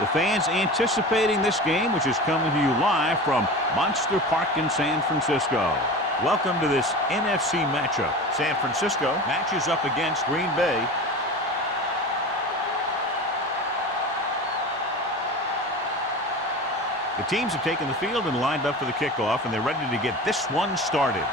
The fans anticipating this game, which is coming to you live from Monster Park in San Francisco. Welcome to this NFC matchup. San Francisco matches up against Green Bay. The teams have taken the field and lined up for the kickoff, and they're ready to get this one started.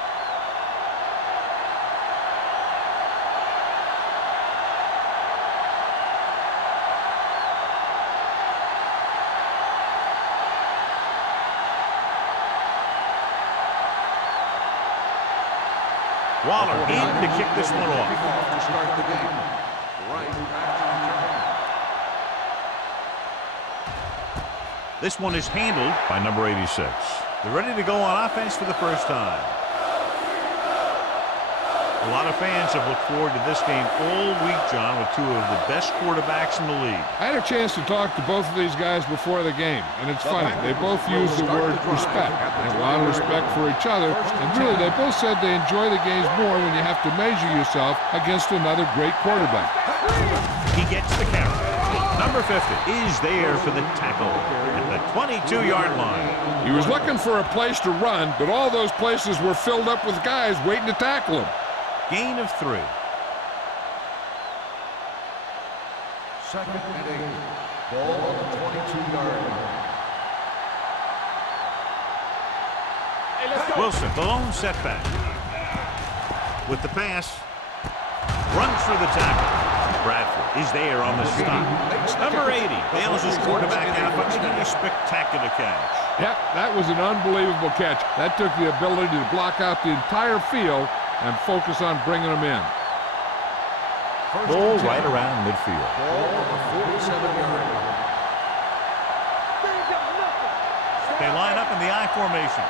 Waller in to kick this one off. To start the game. This one is handled by number 86. They're ready to go on offense for the first time. A lot of fans have looked forward to this game all week, John, with two of the best quarterbacks in the league. I had a chance to talk to both of these guys before the game, and it's funny. They both use the word respect. They have a lot of respect for each other, and really they both said they enjoy the games more when you have to measure yourself against another great quarterback. He gets the carry. Number 50 is there for the tackle at the 22-yard line. He was looking for a place to run, but all those places were filled up with guys waiting to tackle him. Gain of 3. Second and 8. Ball on the 22-yard line. Wilson, the lone setback. With the pass. Runs through the tackle. Bradford is there on the stop. Number 80 bails his quarterback out by making a spectacular catch. Yep, that was an unbelievable catch. That took the ability to block out the entire field and focus on bringing them in. Ball right around midfield. Ball on the 47-yard line. They line up in the I formation.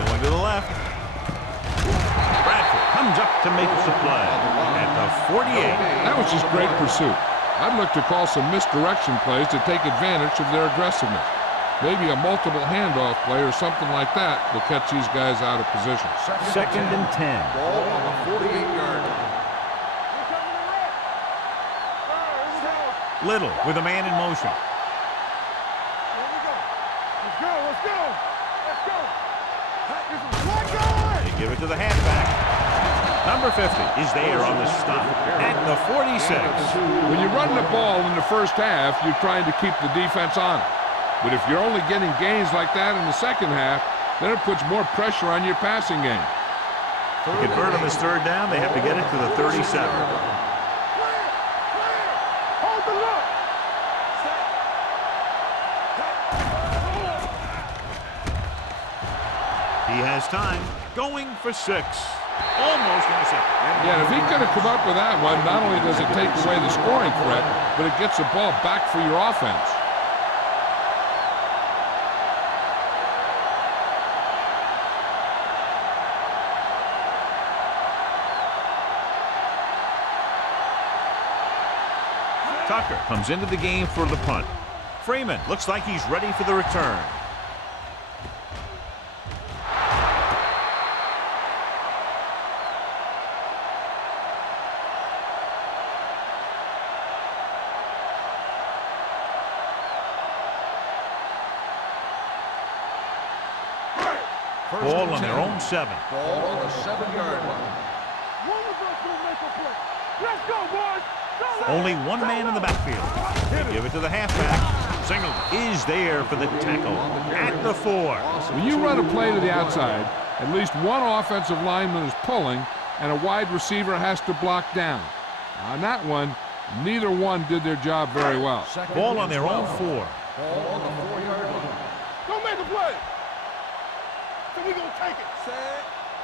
Going to the left. Bradford comes up to make the play at the 48. That was just great pursuit. I'd look to call some misdirection plays to take advantage of their aggressiveness. Maybe a multiple handoff play or something like that will catch these guys out of position. Second and 10. Ball on the 48-yard line. Little with a man in motion. They give it to the halfback. Number 50 is there on the stop at the 46. When you run the ball in the first half, you're trying to keep the defense on it. But if you're only getting gains like that in the second half, then it puts more pressure on your passing game. To convert on this third down, they have to get it to the 37. Hold the look. He has time, going for 6. Almost intercepted. Yeah, if he could have come up with that one, not only does it take away the scoring threat, but it gets the ball back for your offense. Tucker comes into the game for the punt. Freeman looks like he's ready for the return. Ball on their own 7. Ball on the 7-yard line. Let's go, boys. Only one man in the backfield. They give it to the halfback. Singleton is there for the tackle at the 4. When you run a play to the outside, at least one offensive lineman is pulling, and a wide receiver has to block down. On that one, neither one did their job very well. Ball on their own 4. Ball on the 4-yard line. Don't make a play. So we gonna take it.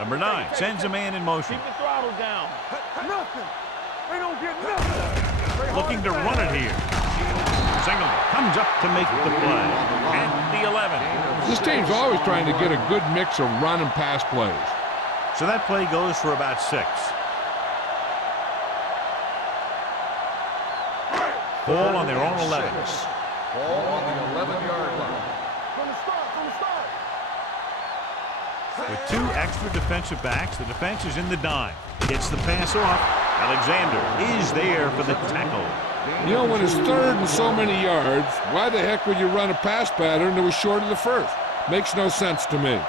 Number 9 sends a man in motion. Keep the throttle down. Nothing. They don't get nothing. Looking to run it here. Singleton comes up to make the play at the 11. This team's always trying to get a good mix of run and pass plays. So that play goes for about 6. Ball on their own 11. Ball on the 11-yard line. From the start. With 2 extra defensive backs, the defense is in the dime. Gets the pass off. Alexander is there for the tackle You know, when it's third and so many yards, why the heck would you run a pass pattern that was short of the first? Makes no sense to me.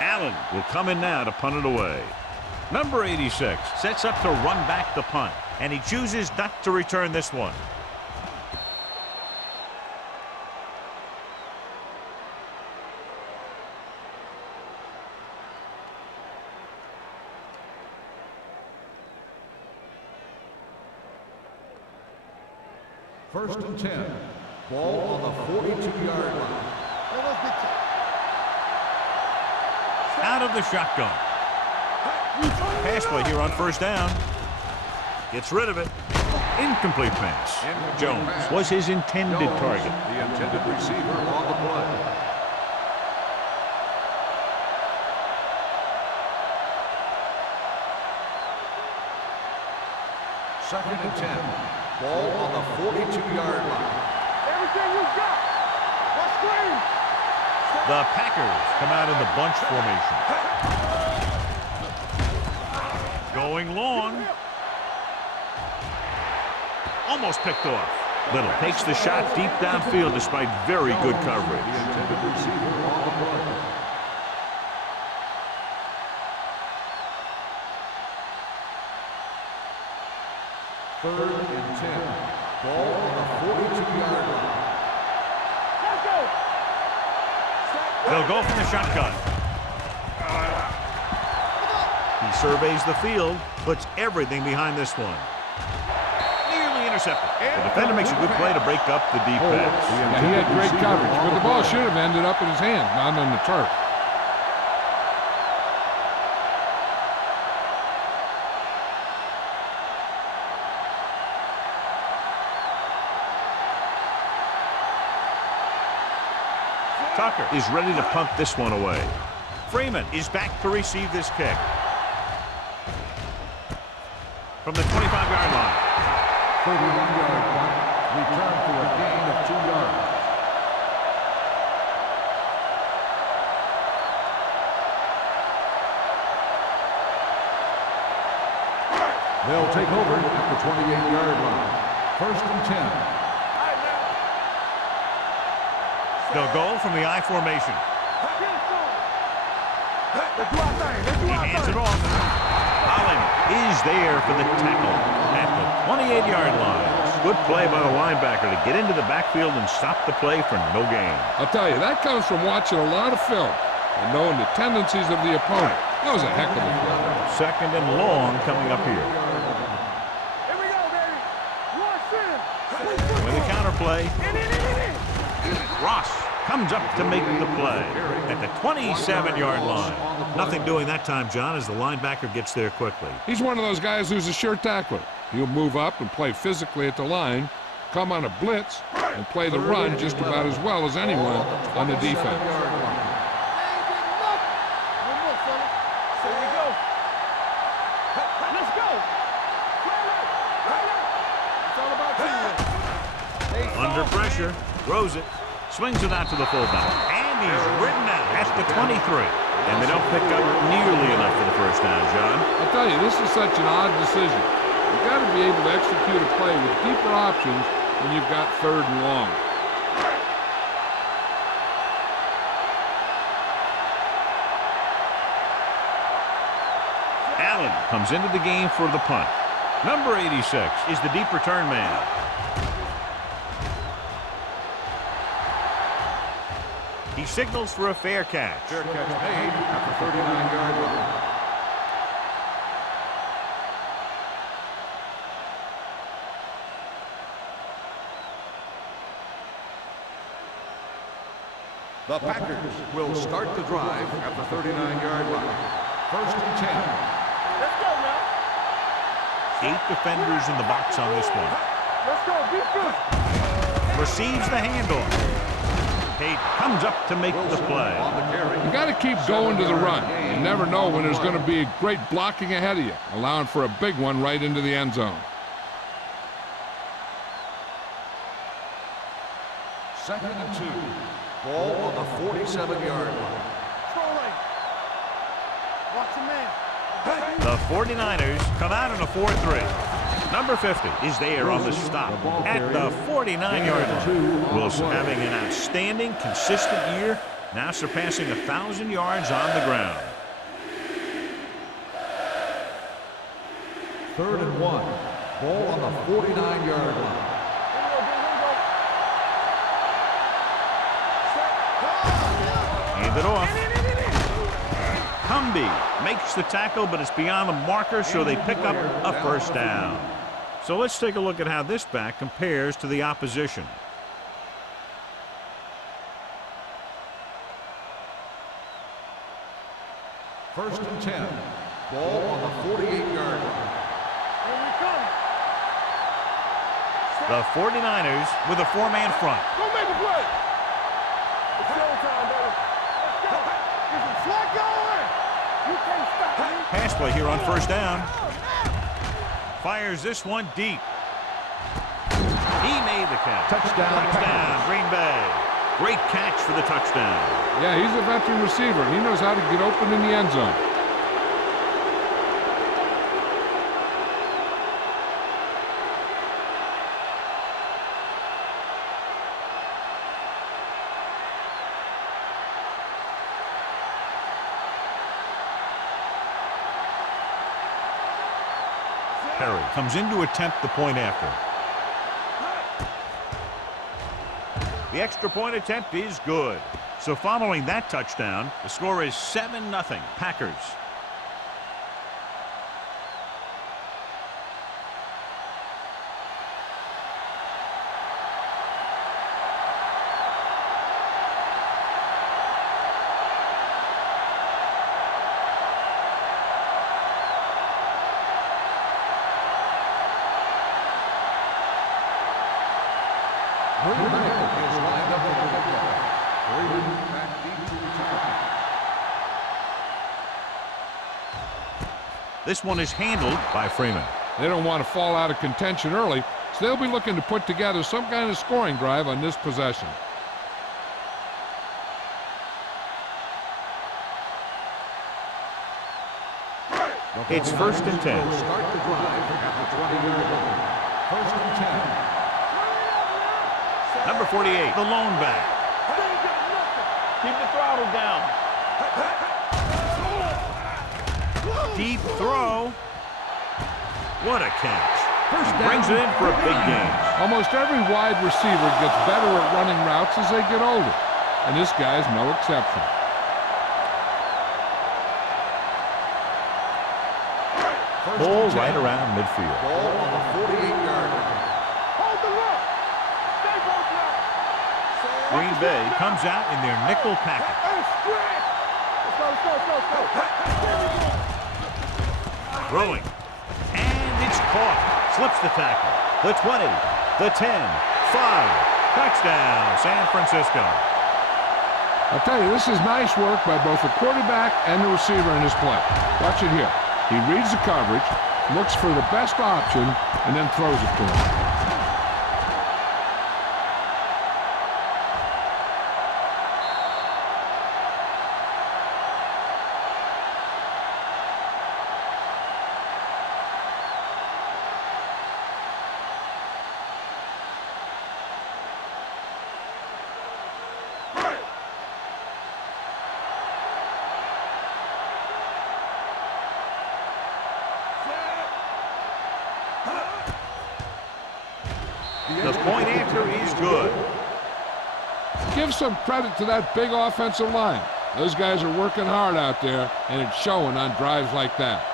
Allen will come in now to punt it away. Number 86 sets up to run back the punt, and he chooses not to return this one. First and 10. Ball on the 42-yard line. Out of the shotgun. Pass play here on first down. Gets rid of it. Incomplete pass. Jones was his intended target. The intended receiver on the play. Second and 10. Ball on the 42-yard line. Everything you got. Let's scream. The Packers come out in the bunch formation. Going long. Almost picked off. Little takes the shot deep downfield despite very good coverage. The intended receiver on the play. Third and 10. Ball on the 42-yard line. Let's go. They'll go from the shotgun. He surveys the field, puts everything behind this one. Nearly intercepted. The defender makes a good play to break up the deep pass. Yeah, he had great coverage, but the ball should have ended up in his hands, not on the turf. Tucker is ready to punt this one away. Freeman is back to receive this kick. From the 25-yard line. 31-yard punt. Return for a gain of 2 yards. They'll take over at the 28-yard line. First and 10. They'll go from the I formation. He hands it off. Allen is there for the tackle at the 28-yard line. Good play by the linebacker to get into the backfield and stop the play for no gain. I'll tell you, that comes from watching a lot of film and knowing the tendencies of the opponent. That was a heck of a play. Second and long coming up here. Here we go, baby. With a counter play. Ross comes up to make the play at the 27-yard line. Nothing doing that time, John, as the linebacker gets there quickly. He's one of those guys who's a sure tackler. He'll move up and play physically at the line, come on a blitz, and play the run just about as well as anyone on the defense. Under pressure, throws it, swings it out to the fullback, and he's ridden out at the 23. And they don't pick up nearly enough for the first down, John. I'll tell you, this is such an odd decision. You've got to be able to execute a play with deeper options when you've got third and long. Allen comes into the game for the punt. Number 86 is the deep return man. He signals for a fair catch. Fair catch made at the 39-yard line. The Packers will start the drive at the 39-yard line. First and 10. Let's go now. 8 defenders in the box on this one. Let's go. Defense. Receives the handoff. Tate comes up to make the play. You got to keep going to the run. You never know when there's going to be great blocking ahead of you, allowing for a big one right into the end zone. Second and 2. Ball on the 47-yard line. Control. Watch a man. The 49ers come out in a 4-3. Number 50 is there on the stop at the 49-yard line. Wilson having an outstanding, consistent year, now surpassing 1,000 yards on the ground. 3rd and 1. Ball on the 49-yard line. Hand it off. Humby makes the tackle, but it's beyond the marker, so they pick up a first down. So let's take a look at how this back compares to the opposition. First and 10. Ball on the 48-yard line. Here we come. The 49ers with a 4-man front. Go make a play. It's showtime, baby. Let's go. This is slot going. You can't stop me. Pass play here on first down. Fires this one deep. He made the catch. Touchdown, Green Bay. Great catch for the touchdown. Yeah, he's a veteran receiver. He knows how to get open in the end zone. Perry comes in to attempt the point after. The extra point attempt is good. So following that touchdown, the score is 7-0 Packers. This one is handled by Freeman. They don't want to fall out of contention early, so they'll be looking to put together some kind of scoring drive on this possession. It's 1st and 10. Start the drive at the 20-yard line. 1st and 10. Number 48, the lone back. Keep the throttle down. Deep throw. What a catch. Brings it in for a big gain. Almost every wide receiver gets better at running routes as they get older, and this guy's no exception. Ball right around midfield. Ball on the 48-yard line. Hold the look. Stay both now. Green Bay comes out in their nickel package. Hey, stretch. Let's go. Throwing. And it's caught. Slips the tackle. The 20. The 10. 5. Touchdown, San Francisco. I'll tell you, this is nice work by both the quarterback and the receiver in his play. Watch it here. He reads the coverage, looks for the best option, and then throws it to him. The point after is good. Give some credit to that big offensive line. Those guys are working hard out there, and it's showing on drives like that.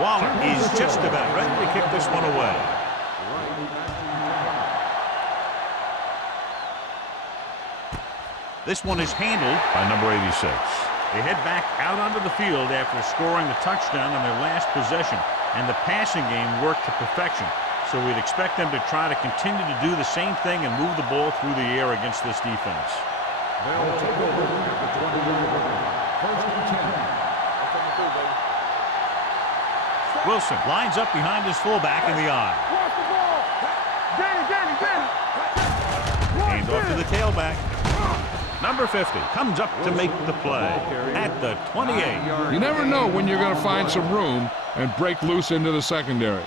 Waller is just about ready to kick this one away. This one is handled by number 86. They head back out onto the field after scoring the touchdown on their last possession, and the passing game worked to perfection. So we'd expect them to try to continue to do the same thing and move the ball through the air against this defense. They'll take over at the 20-yard line. First and 10. Wilson lines up behind his fullback in the eye. Watch the ball. Danny. Hand off to the tailback. Number 50 comes up to make the play at the 28. You never know when you're going to find some room and break loose into the secondary.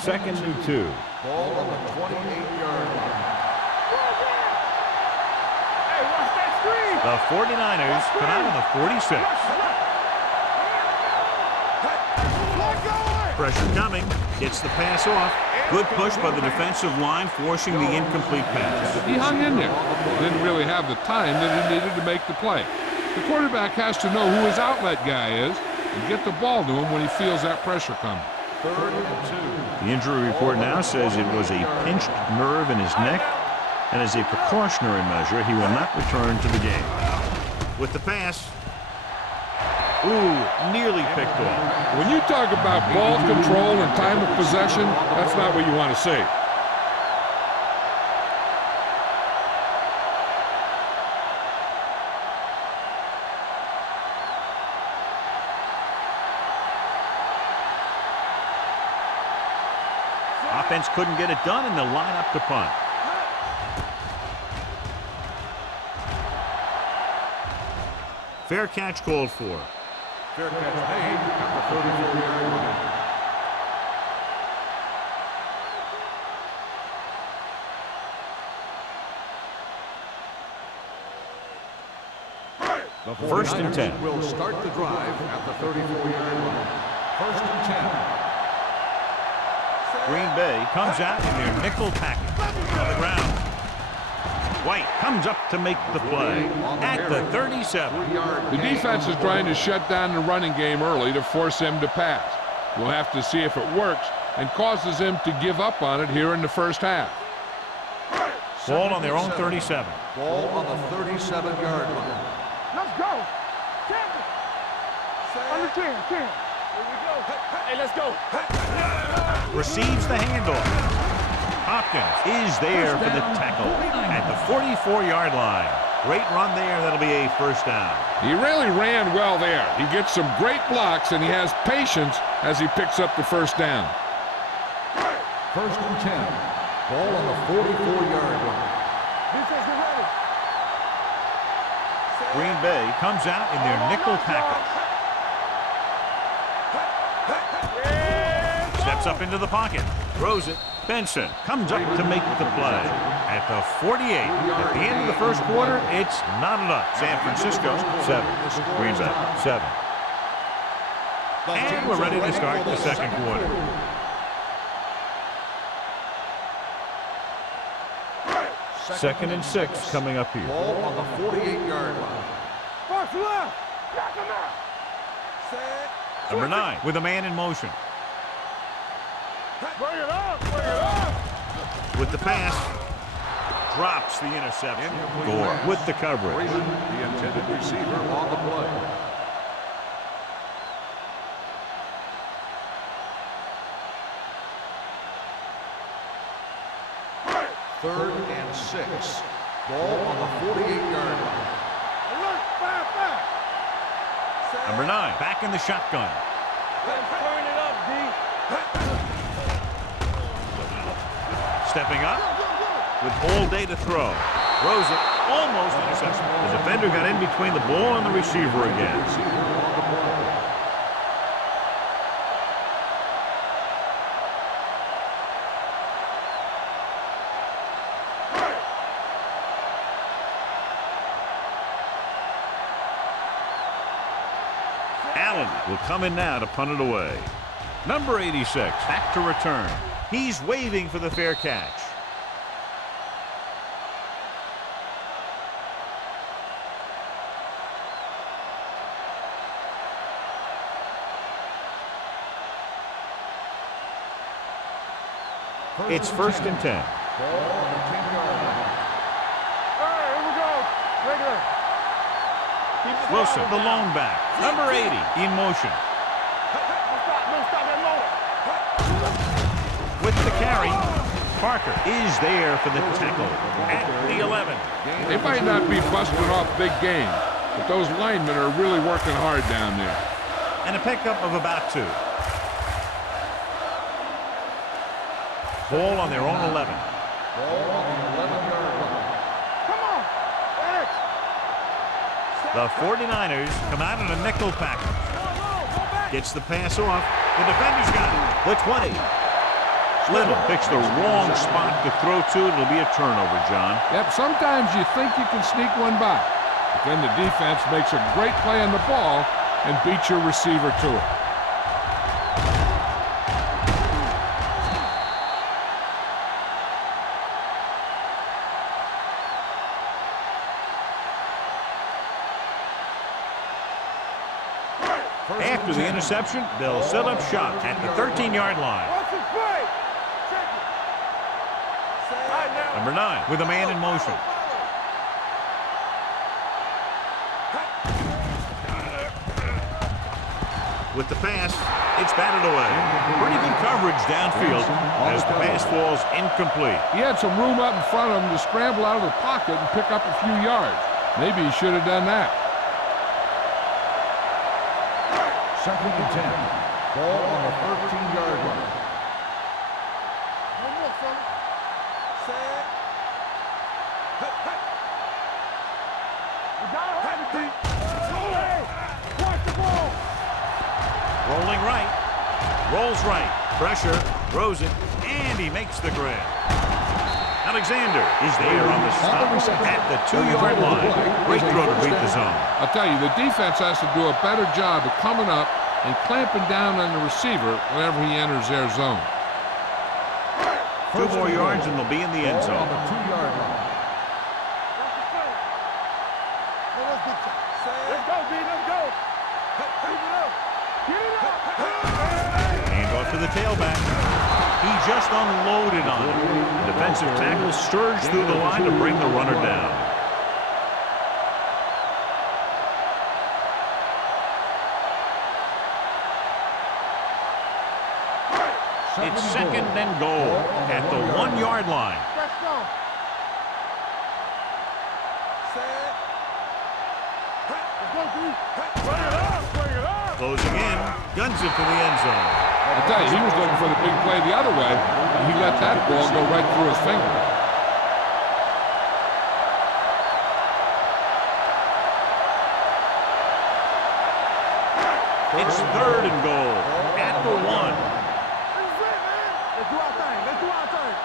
Second and 2. Ball on the 28-yard line. Hey, watch that screen. The 49ers come out on the 46. Pressure coming. Gets the pass off. Good push by the defensive line, forcing the incomplete pass. He hung in there. Didn't really have the time that he needed to make the play. The quarterback has to know who his outlet guy is and get the ball to him when he feels that pressure coming. Third and 2. The injury report now says it was a pinched nerve in his neck, and as a precautionary measure, he will not return to the game. With the pass. Ooh, nearly picked off. When you talk about ball control and time of possession, that's not what you want to see. Offense couldn't get it done, and they'll line up to punt. Fair catch called for. Fair catch made at the 34-yard line. The First and 10. Will start the drive at the 34-yard line. First and 10. Green Bay comes out in their nickel package on the ground. White comes up to make the play at the 37. The defense is trying to shut down the running game early to force him to pass. We'll have to see if it works and causes him to give up on it here in the first half. Ball on their own 37. Ball on the 37-yard line. Let's go. 10. Under 10. Here we go. Hey, let's go. Receives the handoff. Hopkins is there for the tackle at the 44-yard line. Great run there. That'll be a first down. He really ran well there. He gets some great blocks, and he has patience as he picks up the first down. First and 10. Ball on the 44-yard line. Defense, get ready. Green Bay comes out in their nickel package. Steps up into the pocket. Throws it. Benson comes up to make the play at the 48. At the end of the first quarter, it's not enough. San Francisco 7, Green Bay 7. And we're ready to start the second quarter. Second and 6 coming up here. Ball on the 48-yard line. Box left. Knock him out. Number 9 with a man in motion. Bring it up. Bring it up. With the pass. Drops the interception. Gore with the coverage. The intended receiver on the play. Third and 6. Ball on the 48-yard line. Alert. Fire. Number 9 back in the shotgun. Let's turn it up, D. Stepping up with all day to throw. Throws it. Almost intercepted. The defender got in between the ball and the receiver again. Allen will come in now to punt it away. Number 86 back to return. He's waving for the fair catch. It's first and 10. Ball on the 10-yard Wilson, the lone back. Number 80, in motion. With the carry, Parker is there for the tackle at the 11. They might not be busting off big games, but those linemen are really working hard down there. And a pickup of about 2. Ball on their own 11. Ball on the 11-yard line. Come on. Thanks. The 49ers come out in a nickel package. Gets the pass off. The defender's got it. The 20. Little picks the wrong spot to throw to. It'll be a turnover, John. Yep, sometimes you think you can sneak one by, but then the defense makes a great play on the ball and beats your receiver to it. After the interception, they'll set up shop at the 13-yard line. What's his play? Check it. All right, now. Number 9 with a man in motion. With the pass, it's batted away. Pretty good coverage downfield as the pass falls incomplete. He had some room up in front of him to scramble out of the pocket and pick up a few yards. Maybe he should have done that. 2nd and 10. Ball on the 13-yard line. One more, fella. Set. You gotta hold it deep. Hey, watch the ball. Rolling right. Rolls right. Pressure. Throws it. And he makes the grab. Alexander is there on the stop at the 2-yard line. Great throw to beat the zone. I'll tell you, the defense has to do a better job of coming up and clamping down on the receiver whenever he enters their zone. 2 more yards and they'll be in the end zone. On the 2-yard line. Let's go, D. Let's go. Keep it up. Get it up. Hand off to the tailback. He just unloaded on him. The defensive tackle surged through the line to bring the runner down. It's 2nd and goal at the 1-yard line. Let's go. Let's go, D. Bring it up. Bring it up. Closing in. Guns it for the end zone. I'll tell you, he was looking for the big play the other way, and he let that ball go right through his finger. It's 3rd and goal at the 1. This is it, man. Let's do our thing. Let's do our thing.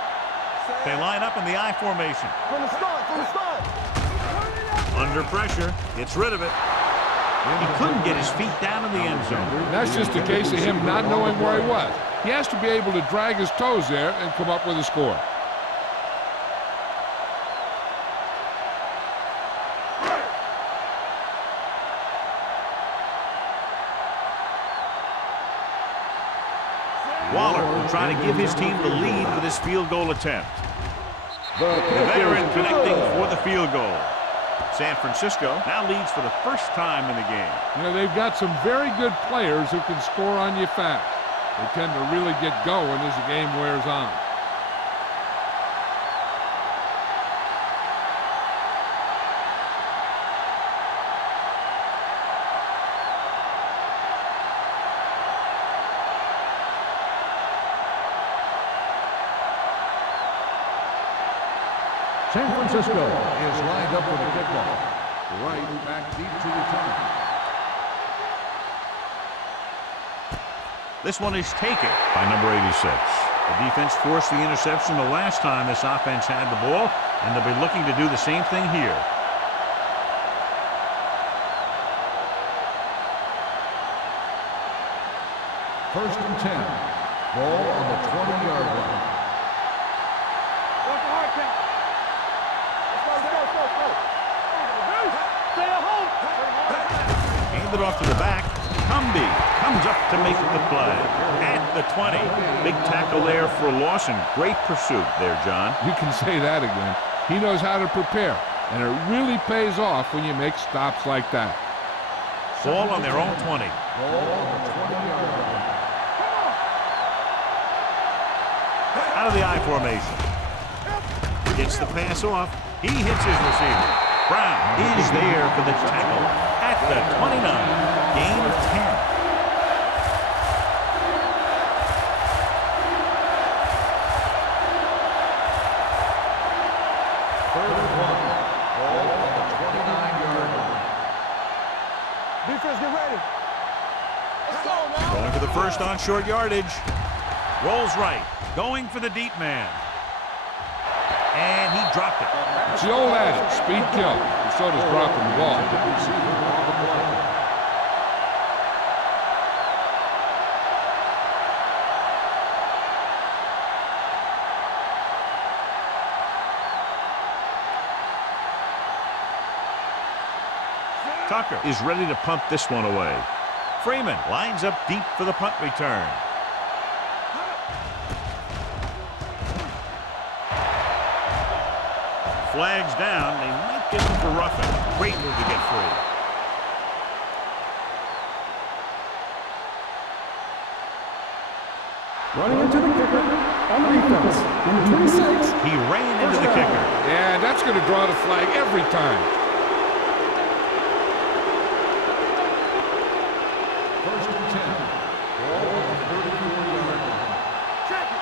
They line up in the I formation. From the start. From the start. Under pressure. Gets rid of it. He couldn't get his feet down in the end zone. That's just a case of him not knowing where he was. He has to be able to drag his toes there and come up with a score. Waller will try to give his team the lead with his field goal attempt. The veteran connecting for the field goal. San Francisco now leads for the first time in the game. You know, they've got some very good players who can score on you fast. They tend to really get going as the game wears on. San Francisco is lined up for the kickoff. Right back deep to return. This one is taken by number 86. The defense forced the interception the last time this offense had the ball, and they'll be looking to do the same thing here. First and 10. Ball on the 20-yard line. What's the hard count? Let's go. Stay at home. Handed off to the back. Cumby comes up to make the play at the 20. Big tackle there for a loss and great pursuit there, John. You can say that again. He knows how to prepare, and it really pays off when you make stops like that. Ball on their own 20. Ball on the 20-yard line. Out of the I formation. Gets the pass off. He hits his receiver. Brown is there for the tackle at the 29. Gain of 10. Defense, get ready. Let's go now. Going for the first on short yardage. Rolls right. Going for the deep man. And he dropped it. It's the old adage, speed kills. So does dropping the ball. Tucker is ready to punt this one away. Freeman lines up deep for the punt return. Flags down. They might get him for roughing. Great move to get free. Running into the kicker on the defense. Number 26. He ran into the kicker. Yeah, that's going to draw the flag every time. First and 10. Ball on the 34-yard line. Check it.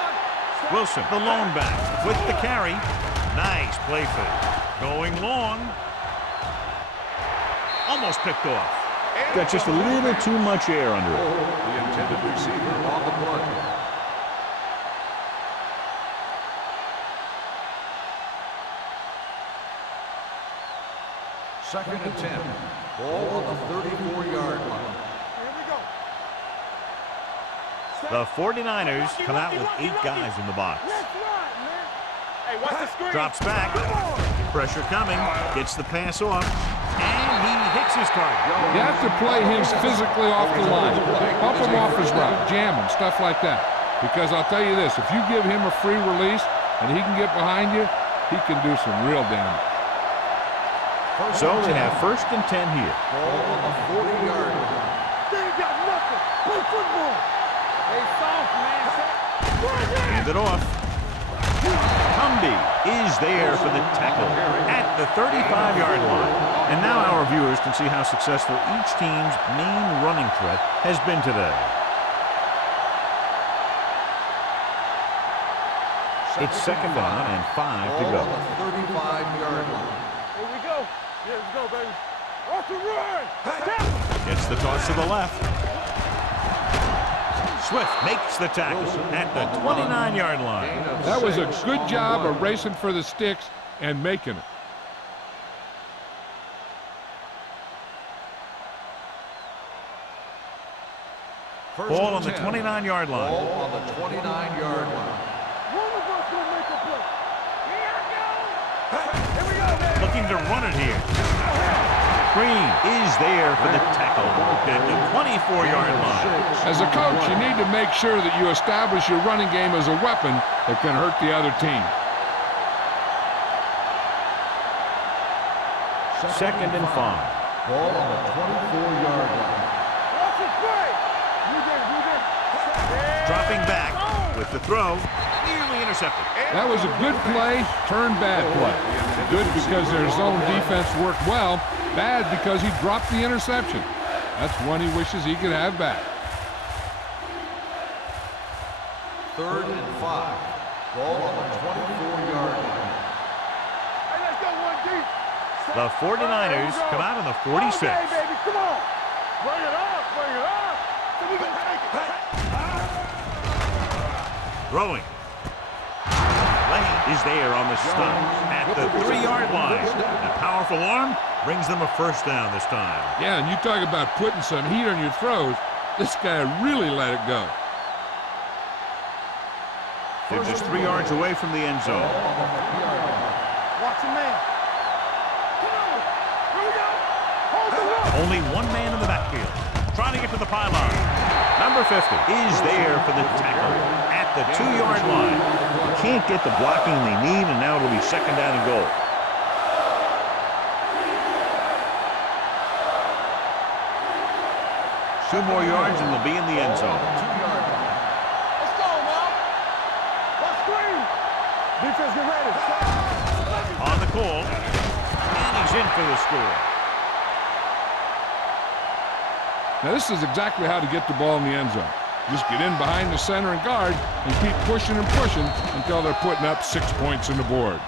Run. Wilson, the lone back, with the carry. Nice play fake. Going long. Almost picked off. Got just a little too much air under it. The intended receiver on the play. Second and 10. Ball on the 34-yard line. Here we go. The 49ers come out with 8 guys in the box. Let's ride, man. Hey, watch the screen. Drops back. Pressure coming. Gets the pass off. And he hits his target. You have to play him physically off the line. Bump him off his route. Jam him, stuff like that. Because I'll tell you this, if you give him a free release and he can get behind you, he can do some real damage. So they have first and 10 here. Ball on the 40-yard line. They ain't got nothing. Play football. Hey, soft, man. Hand it off. Cumby is there for the tackle at the 35-yard line. And now our viewers can see how successful each team's main running threat has been today. It's second down and 5 to go. Ball on the 35-yard line. Here we go. Here we go, baby. Watch the run. Gets the toss to the left. Swift makes the tackle at the 29-yard line. That was a good job of racing for the sticks and making it. Ball on the 29-yard line. Ball on the 29-yard line. One of us will make a play. Here I go. Here we go, baby. Looking to run it here. Green is there for the tackle at the 24-yard line. As a coach, you need to make sure that you establish your running game as a weapon that can hurt the other team. Second and 5. Ball on the 24-yard line. Watch it play. Move in. Dropping back with the throw. Nearly intercepted. That was a good play, turned bad play. Good because their zone defense worked well. Bad because he dropped the interception. That's one he wishes he could have back. Third and 5. Ball on the 24-yard line. Hey, let's go one deep. The 49ers come out on the 46. Okay, baby, come on. Bring it up. So we can take it. Throwing. Lane is there on the stop at the 3-yard line. A powerful arm brings them a first down this time. Yeah, and you talk about putting some heat on your throws. This guy really let it go. They're just 3 yards away from the end zone. Watch your man. Come on. Here we go. Hold the look. Only one man in the backfield. Trying to get to the pylon. Number 50 is there for the tackle at the 2-yard line. They can't get the blocking they need, and now it'll be second down and goal. 2 more yards and they'll be in the end zone. 2-yard line. Let's go now. Let's screen. Defense, get ready. On the call. And he's in for the score. Now, this is exactly how to get the ball in the end zone. Just get in behind the center and guard and keep pushing and pushing until they're putting up 6 points on the board.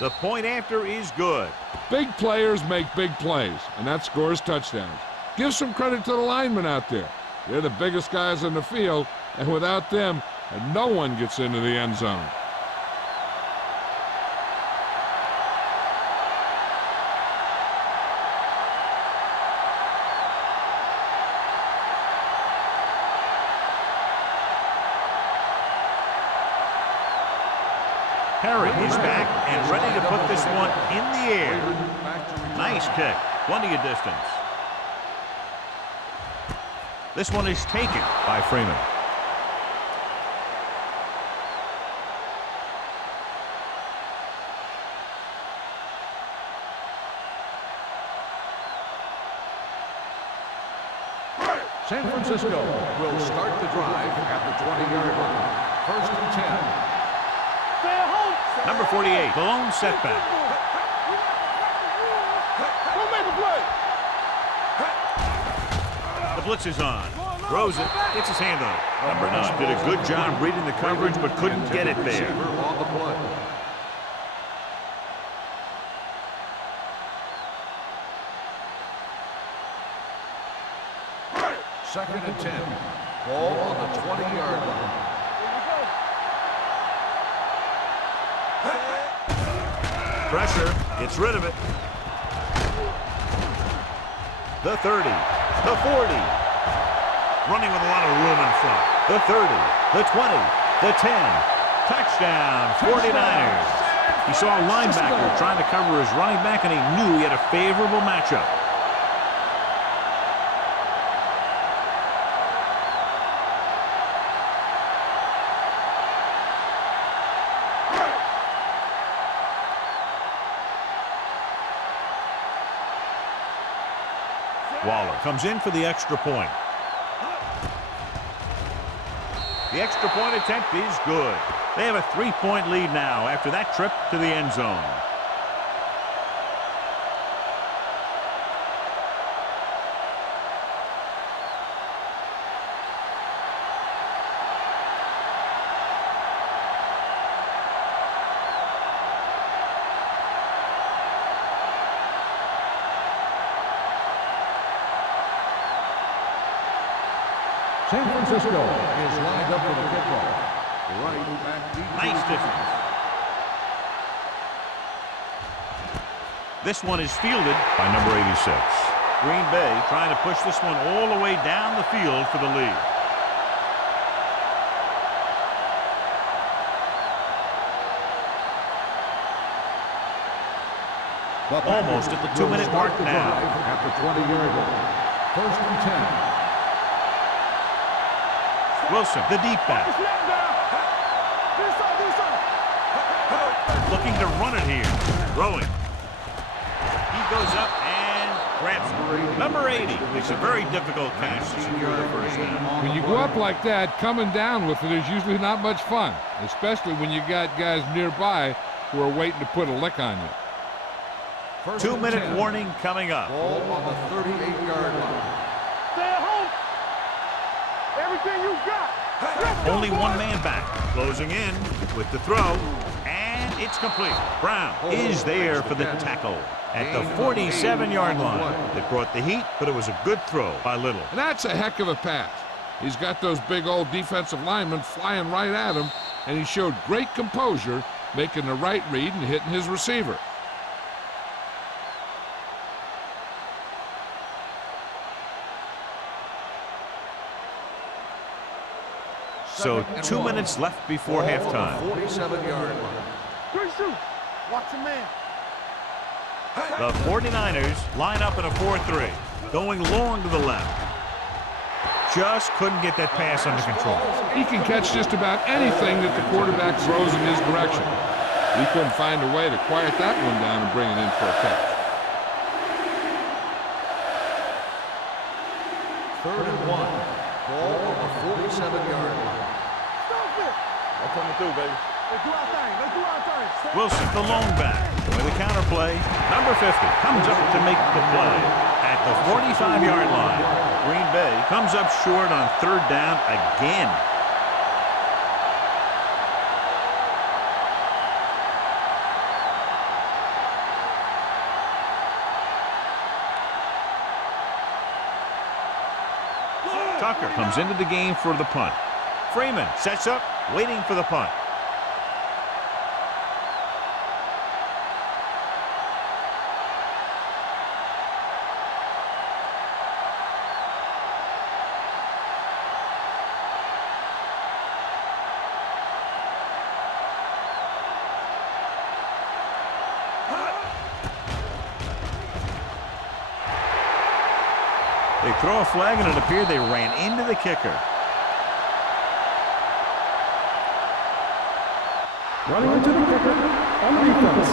The point after is good. Big players make big plays, and that scores touchdowns. Give some credit to the linemen out there. They're the biggest guys on the field, and without them, no one gets into the end zone. Perry is back and ready to put this one in the air. Nice kick. Plenty of distance. This one is taken by Freeman. San Francisco will start the drive at the 20-yard line. 1st and 10. Number 48, the lone setback. Go make a play. The blitz is on. Throws it. Gets his hand on it. Number 9 did a good job reading the coverage but couldn't get it there. On the play. Second and 10. Ball on the 20-yard line. Pressure. Gets rid of it. The 30. The 40. Running with a lot of room in front. The 30. The 20. The 10. Touchdown. 49ers. He saw a linebacker trying to cover his running back, and he knew he had a favorable matchup. Waller comes in for the extra point. The extra point attempt is good. They have a 3-point lead now after that trip to the end zone. San Francisco is lined up for the kickoff. Right back deep. Nice distance. This one is fielded by number 86. Green Bay trying to push this one all the way down the field for the lead. Almost at the 2-minute mark now. At the 20-yard line. 1st and 10. Wilson, the deep back. Looking to run it here. Throwing. He goes up and grabs it. Number 80 makes a very difficult catch to secure the first down. When you go up like that, coming down with it is usually not much fun, especially when you got guys nearby who are waiting to put a lick on you. 2-minute warning coming up. Ball on the 38-yard line. Stay at home. Everything you got. Only one man back. Closing in with the throw. And it's complete. Brown is there for the tackle at the 47-yard line. They brought the heat, but it was a good throw by Little. And that's a heck of a pass. He's got those big old defensive linemen flying right at him, and he showed great composure, making the right read and hitting his receiver. So 2 minutes left before halftime. 47-yard line. Good shoot. Watch your man. The 49ers line up in a 4-3, going long to the left. Just couldn't get that pass under control. He can catch just about anything that the quarterback throws in his direction. He couldn't find a way to quiet that one down and bring it in for a catch. 3rd and 1. Ball on the 47-yard line. Stop it. I'm coming through, baby. Let's do our thing. Let's do our thing. Wilson, the lone back. With the counter play, number 50 comes up to make the play at the 45-yard line. Green Bay comes up short on 3rd down again. Tucker comes into the game for the punt. Freeman sets up, waiting for the punt. They throw a flag, and it appeared they ran into the kicker. Running into the kicker on defense.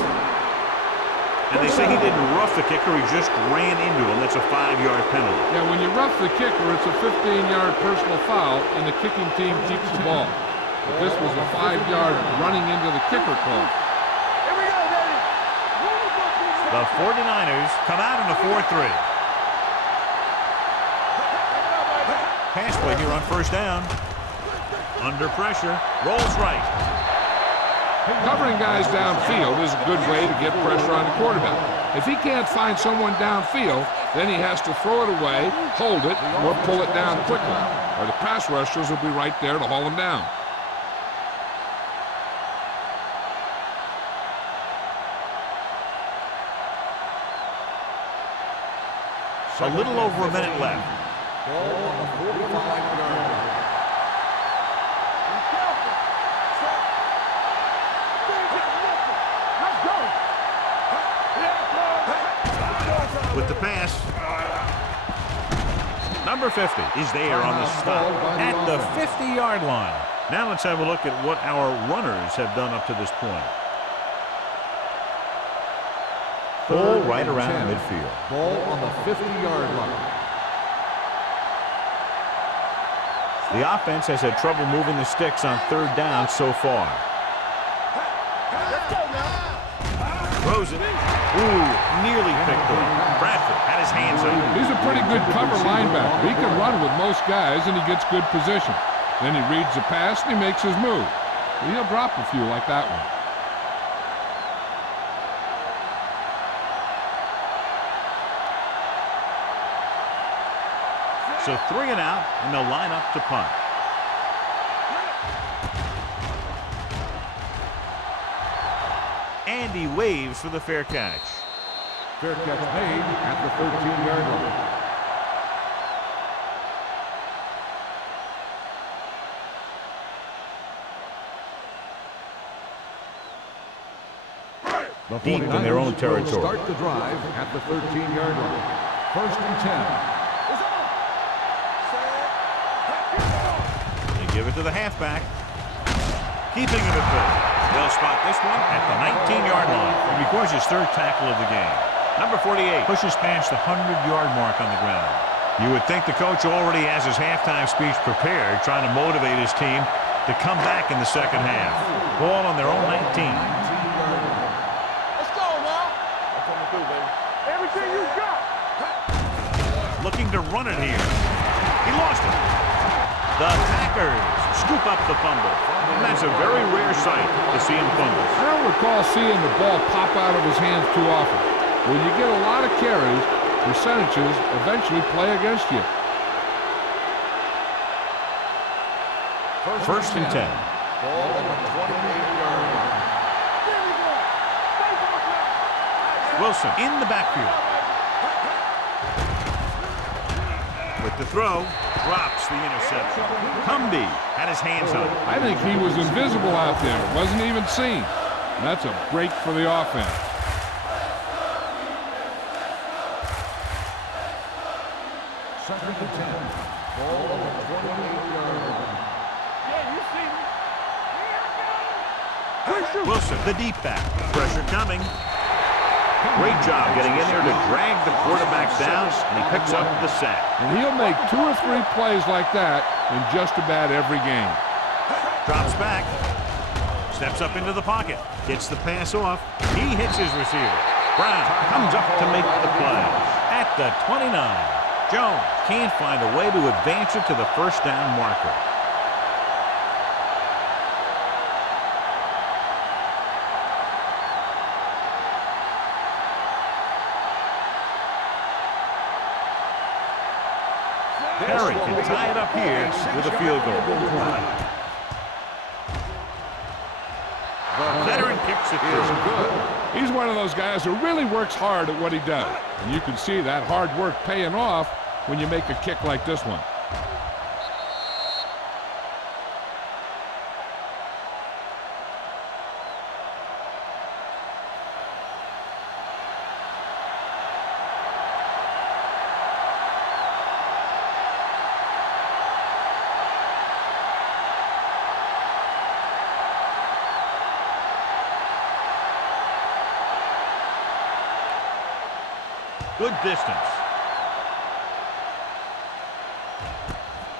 And they say he didn't rough the kicker, he just ran into him. That's a 5-yard penalty. Yeah, when you rough the kicker, it's a 15-yard personal foul, and the kicking team keeps the ball. But this was a 5-yard running into the kicker call. Here we go, baby. The 49ers come out in a 4-3. Pass play here on 1st down. Under pressure, rolls right. Covering guys downfield is a good way to get pressure on the quarterback. If he can't find someone downfield, then he has to throw it away, hold it, or pull it down quickly, or the pass rushers will be right there to haul him down. A little over a minute left. Ball on the 45-yard line. With the pass, number 50 is there on the stop at the 50-yard line. Now let's have a look at what our runners have done up to this point. Ball right around midfield. Ball on the 50-yard line. The offense has had trouble moving the sticks on 3rd down so far. Throws it. Ooh, nearly picked up. Bradford had his hands up. He's a pretty good cover linebacker. He can run with most guys, and he gets good position. Then he reads the pass, and he makes his move. He'll drop a few like that one. So 3 and out, and they'll line up to punt. And he waves for the fair catch. Fair catch made at the 13-yard line. The Deep in their own 49ers will territory. Start the drive at the 13-yard line. 1st and 10. They give it to the halfback. Keeping it at third. They'll spot this one at the 19-yard line. And records his 3rd tackle of the game. Number 48 pushes past the 100-yard mark on the ground. You would think the coach already has his halftime speech prepared, trying to motivate his team to come back in the second half. Ball on their own 19. Let's go now. I'm coming through, baby. Everything you got. Looking to run it here. He lost it. The Packers scoop up the fumble. And that's a very rare sight to see him fumble. I don't recall seeing the ball pop out of his hands too often. When you get a lot of carries, percentages eventually play against you. 1st and 10. Ball on the 28-yard line. Wilson in the backfield. With the throw, Drops the interception. Cumby had his hands on it. I think he was invisible out there. Wasn't even seen. And that's a break for the offense. Second and 10. Ball on the 28-yard line. Yeah, you see me. Wilson, the deep back. Pressure coming. Great job getting in there to drag the quarterback down, and he picks up the sack. And he'll make 2 or 3 plays like that in just about every game. Drops back. Steps up into the pocket. Gets the pass off. He hits his receiver. Brown comes up to make the play. At the 29. Jones can't find a way to advance it to the first down marker. Perry can tie it up here with a field goal. The veteran kicks it through. He's one of those guys who really works hard at what he does. And you can see that hard work paying off when you make a kick like this one. Good distance.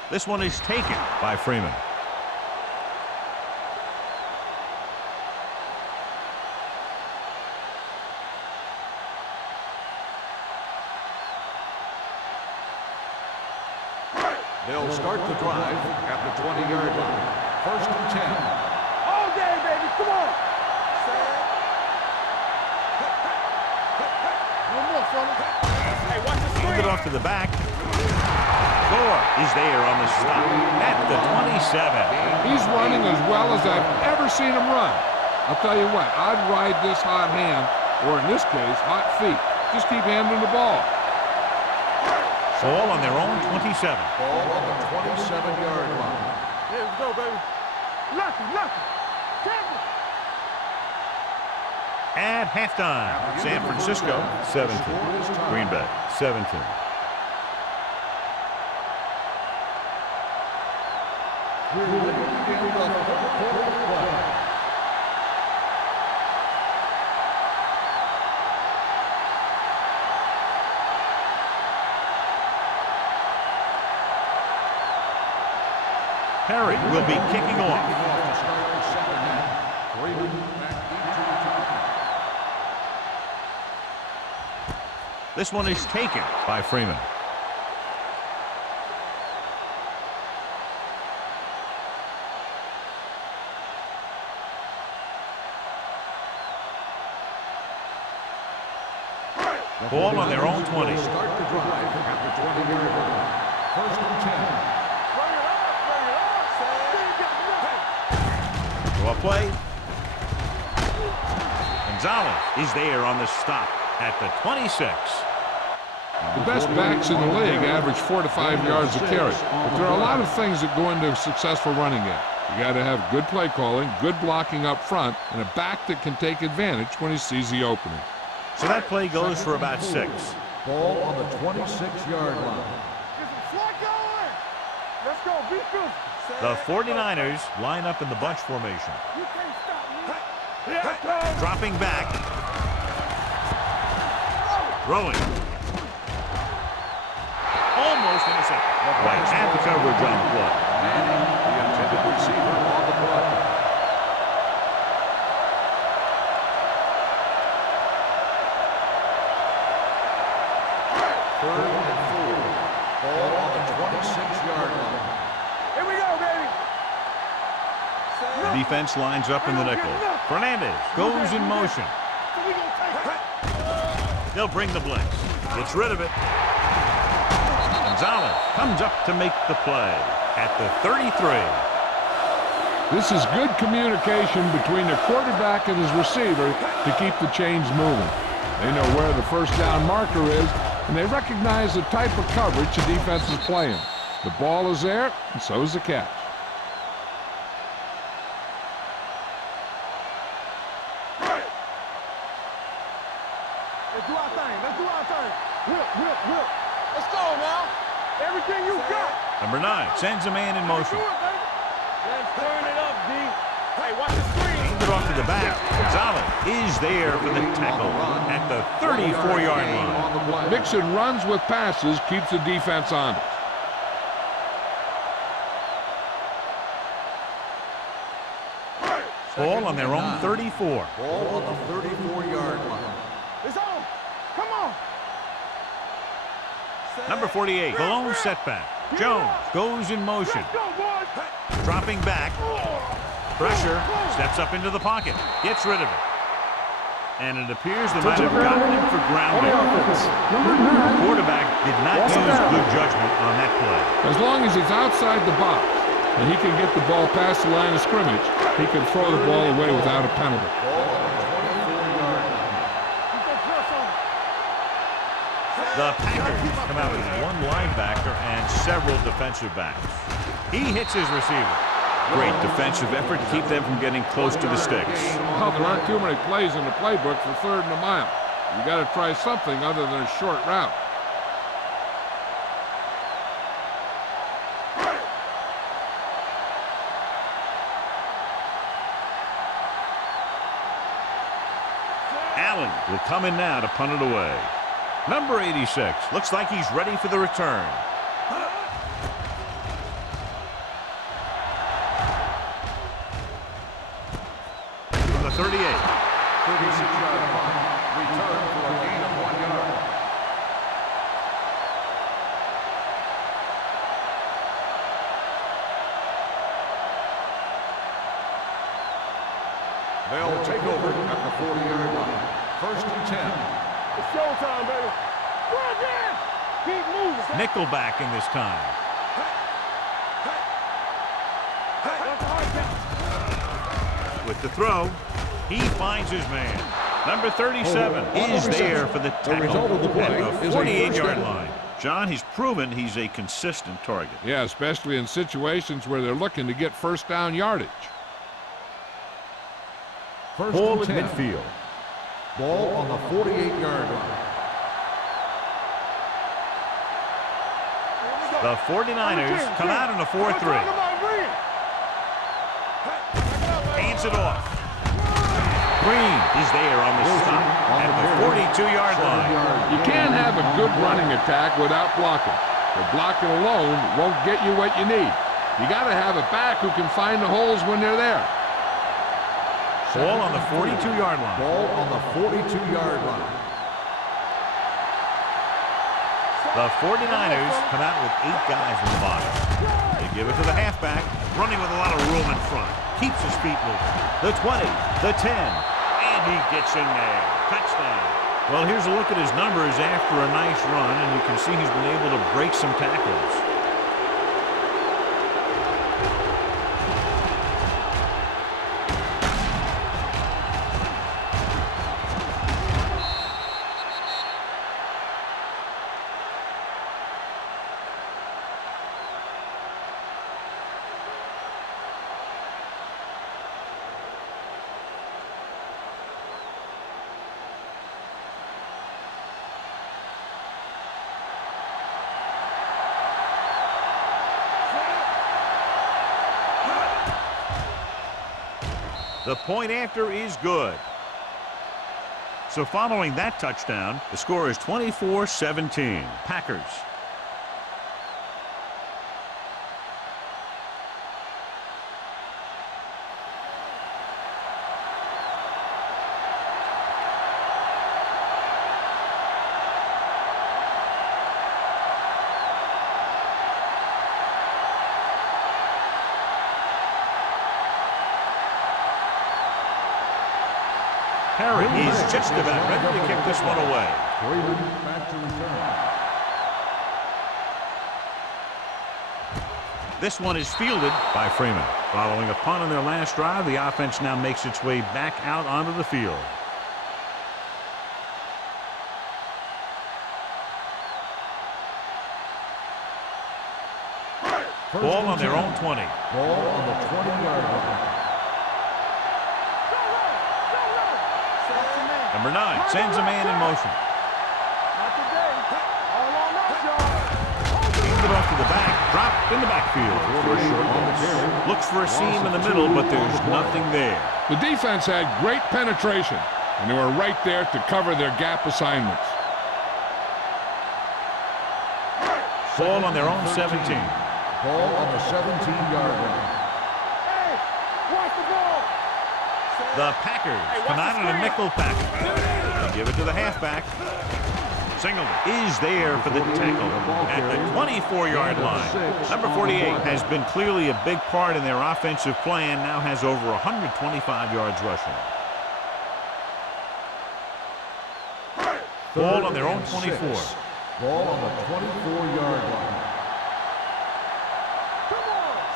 This one is taken by Freeman. They'll start the drive at the 20-yard line. First and 10. All day, baby. Come on. No more, fella. Hey, watch the Hand it off to the back. Gore is there on the stop at the 27. He's running as well as I've ever seen him run. I'll tell you what, I'd ride this hot hand, or in this case, hot feet. Just keep handling the ball. Ball on their own 27. Ball on the 27-yard line. Yeah, let's go, baby. Lucky. Campbell. At halftime, San Francisco 17, Green Bay 17. We're ready to begin the fourth quarter of play. Perry will be kicking off. To start the second half. Freeman back into the This one is taken by Freeman. Ball on their own 20. Start the drive at the 20-yard line. First and 10. Draw play. Gonzalez is there on the stop at the 26. The best backs in the league average 4 to 5 yards a carry. But there are a lot of things that go into a successful running game. You got to have good play calling, good blocking up front, and a back that can take advantage when he sees the opening. So that play goes for about 6. Ball on the 26-yard line. Get some slack going. Let's go. Be good. The 49ers line up in the bunch formation. You can't stop me. Yeah, Dropping back. Throwing. Almost intercepted. Right at the coverage on the play. Manning, the intended receiver on the play. Third and 4. Ball on the 26-yard line. here we go, baby. The defense lines up in the nickel. Fernandez goes in motion. So we gonna take it. They'll bring the blitz. Gets rid of it. Gonzalez comes up to make the play at the 33. This is good communication between the quarterback and his receiver to keep the chains moving. They know where the first down marker is, and they recognize the type of coverage the defense is playing. The ball is there, and so is the catch. Let's do our thing. Let's do our thing. Whip. Let's go now. Everything you got. Number 9 sends a man in motion. Let's turn it up, D. Hey, watch the screen. Aimed it off to the back. Gonzalez is there for the tackle at the 34-yard line. Mixing runs with passes keeps the defense honest. Ball on their own 34. Ball on the 34-yard line. It's on. Come on. Number 48, blown setback. Jones goes in motion. Let's go, boys. Dropping back. Pressure. Steps up into the pocket. Gets rid of it. And it appears they might have gotten him for On grounding. the offense, number The 9. quarterback did not use good judgment on that play. As long as it's outside the box and he can get the ball past the line of scrimmage, he can throw the ball away without a penalty. Ball on the 24-yard line. Keep that press on. The Packers come out with one linebacker and several defensive backs. He hits his receiver. Great defensive effort to keep them from getting close to the sticks. Well, there aren't too many plays in the playbook for 3rd and a mile. You got to try something other than a short route. Allen will come in now to punt it away. Number 86 looks like he's ready for the return. From the 38. 36-yard punt. Return for a gain of 1 yard. They'll take over at the 40-yard line. 1st and 10. It's showtime, baby. Run again. Keep moving. Nickelback in this time. With the throw, he finds his man. Number 37 is there for the tackle result of the play at the is a 48-yard first line. John, he's proven he's a consistent target. Yeah, especially in situations where they're looking to get 1st down yardage. Ball at midfield. Ball on the 48-yard line. The 49ers come out in a 4-3. Hands it off. Green is there on the stop at the 42-yard line. You can't have a good running attack without blocking. But blocking alone won't get you what you need. You got to have a back who can find the holes when they're there. Ball on the 42-yard line. Ball on the 42-yard line. The 49ers come out with 8 guys in the box. They give it to the halfback, running with a lot of room in front. Keeps his feet moving. The 20, the 10, and he gets in there. Touchdown. Well, here's a look at his numbers after a nice run, and you can see he's been able to break some tackles. The point after is good. So following that touchdown, the score is 24-17. Packers. Perry is just about ready to kick this one away. 3 minutes back to return. This one is fielded by Freeman. Following a punt on their last drive, the offense now makes its way back out onto the field. Ball on their own 20. Ball on the 20-yard line. Number 9 sends a man in motion. Not today. All on us, y'all. Hand it off to the back. Dropped in the backfield for a short loss. Looks for a seam in the middle, but there's nothing there. The defense had great penetration, and they were right there to cover their gap assignments. Ball on their own 17. Ball on the 17-yard line. Hey, watch the ball. The Packers come out in a nickel package. They give it to the halfback. Singleton is there for the tackle at the 24-yard line. Number 48 has been clearly a big part in their offensive plan, now has over 125 yards rushing. Ball on their own 24. Ball on the 24-yard line.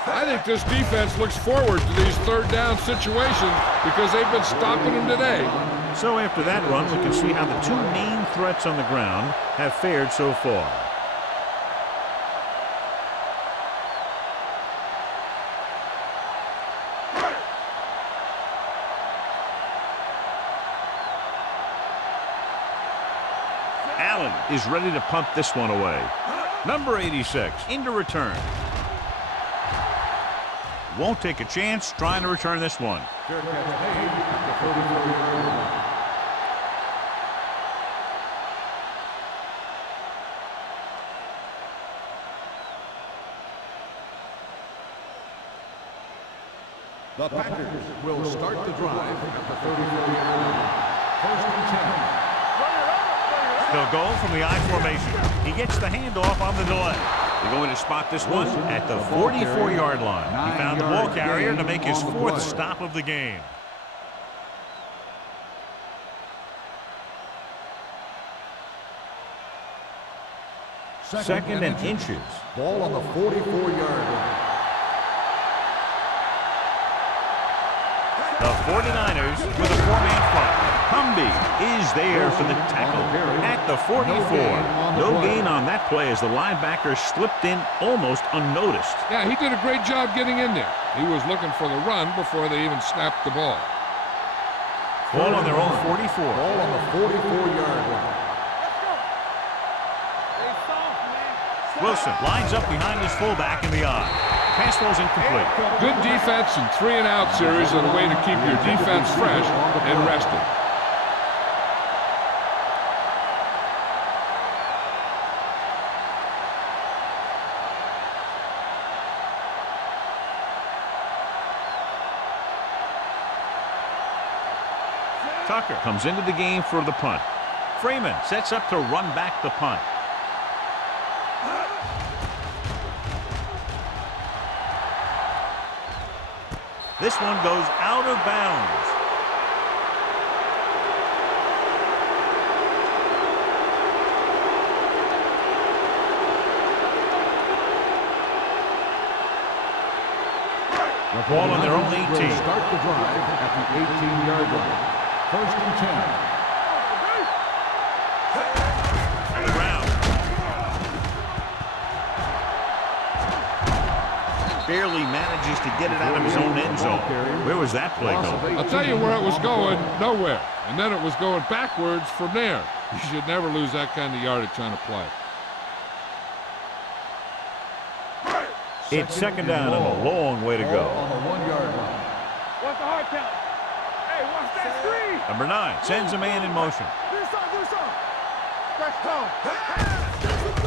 I think this defense looks forward to these third down situations because they've been stopping them today. So after that run, we can see how the two main threats on the ground have fared so far. Allen is ready to punt this one away. Number 86 into return. Won't take a chance trying to return this one. Fair catch made at the 34-yard line. The Packers will start the drive at the 34-yard line. First and 10. They'll go from the I formation. He gets the handoff on the delay. They're going to spot this one at the 44-yard line. He found the ball carrier to make his fourth stop of the game. Second and inches. Ball on the 44-yard line. The 49ers with a four-man front. Humby is there for the tackle at the 44. No gain on that play as the linebacker slipped in almost unnoticed. Yeah, he did a great job getting in there. He was looking for the run before they even snapped the ball. Ball on their own 44. Ball on the 44-yard line. Wilson lines up behind his fullback in the I. Pass was incomplete. Good defense and 3-and-out series are the way to keep your defense fresh and rested. Tucker comes into the game for the punt. Freeman sets up to run back the punt. This one goes out of bounds. The ball on their own 18. Start the drive at the 18-yard line. First and 10. The ground. Barely manages to get it out of his own end zone. Where was that play going? I'll tell you where it was going, nowhere. And then it was going backwards from there. You should never lose that kind of yardage on a play. It's second down and a long way to go. On the 1-yard line. What's the hard count? Hey, watch that screen. Number 9 sends a man in motion. Do something. Let's go.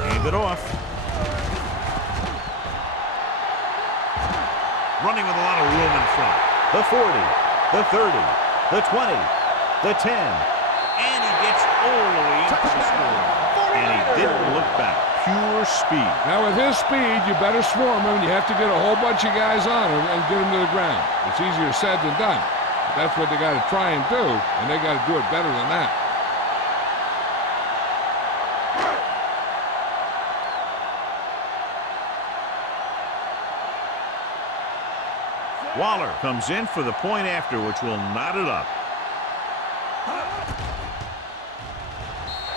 Hand it off. Running with a lot of room in front. The 40, the 30, the 20, the 10. And he gets all the way into the score. And he didn't look back. Pure speed. Now with his speed, you better swarm him. You have to get a whole bunch of guys on him and get him to the ground. It's easier said than done. But that's what they got to try and do, and they got to do it better than that. Waller comes in for the point after, which will knot it up.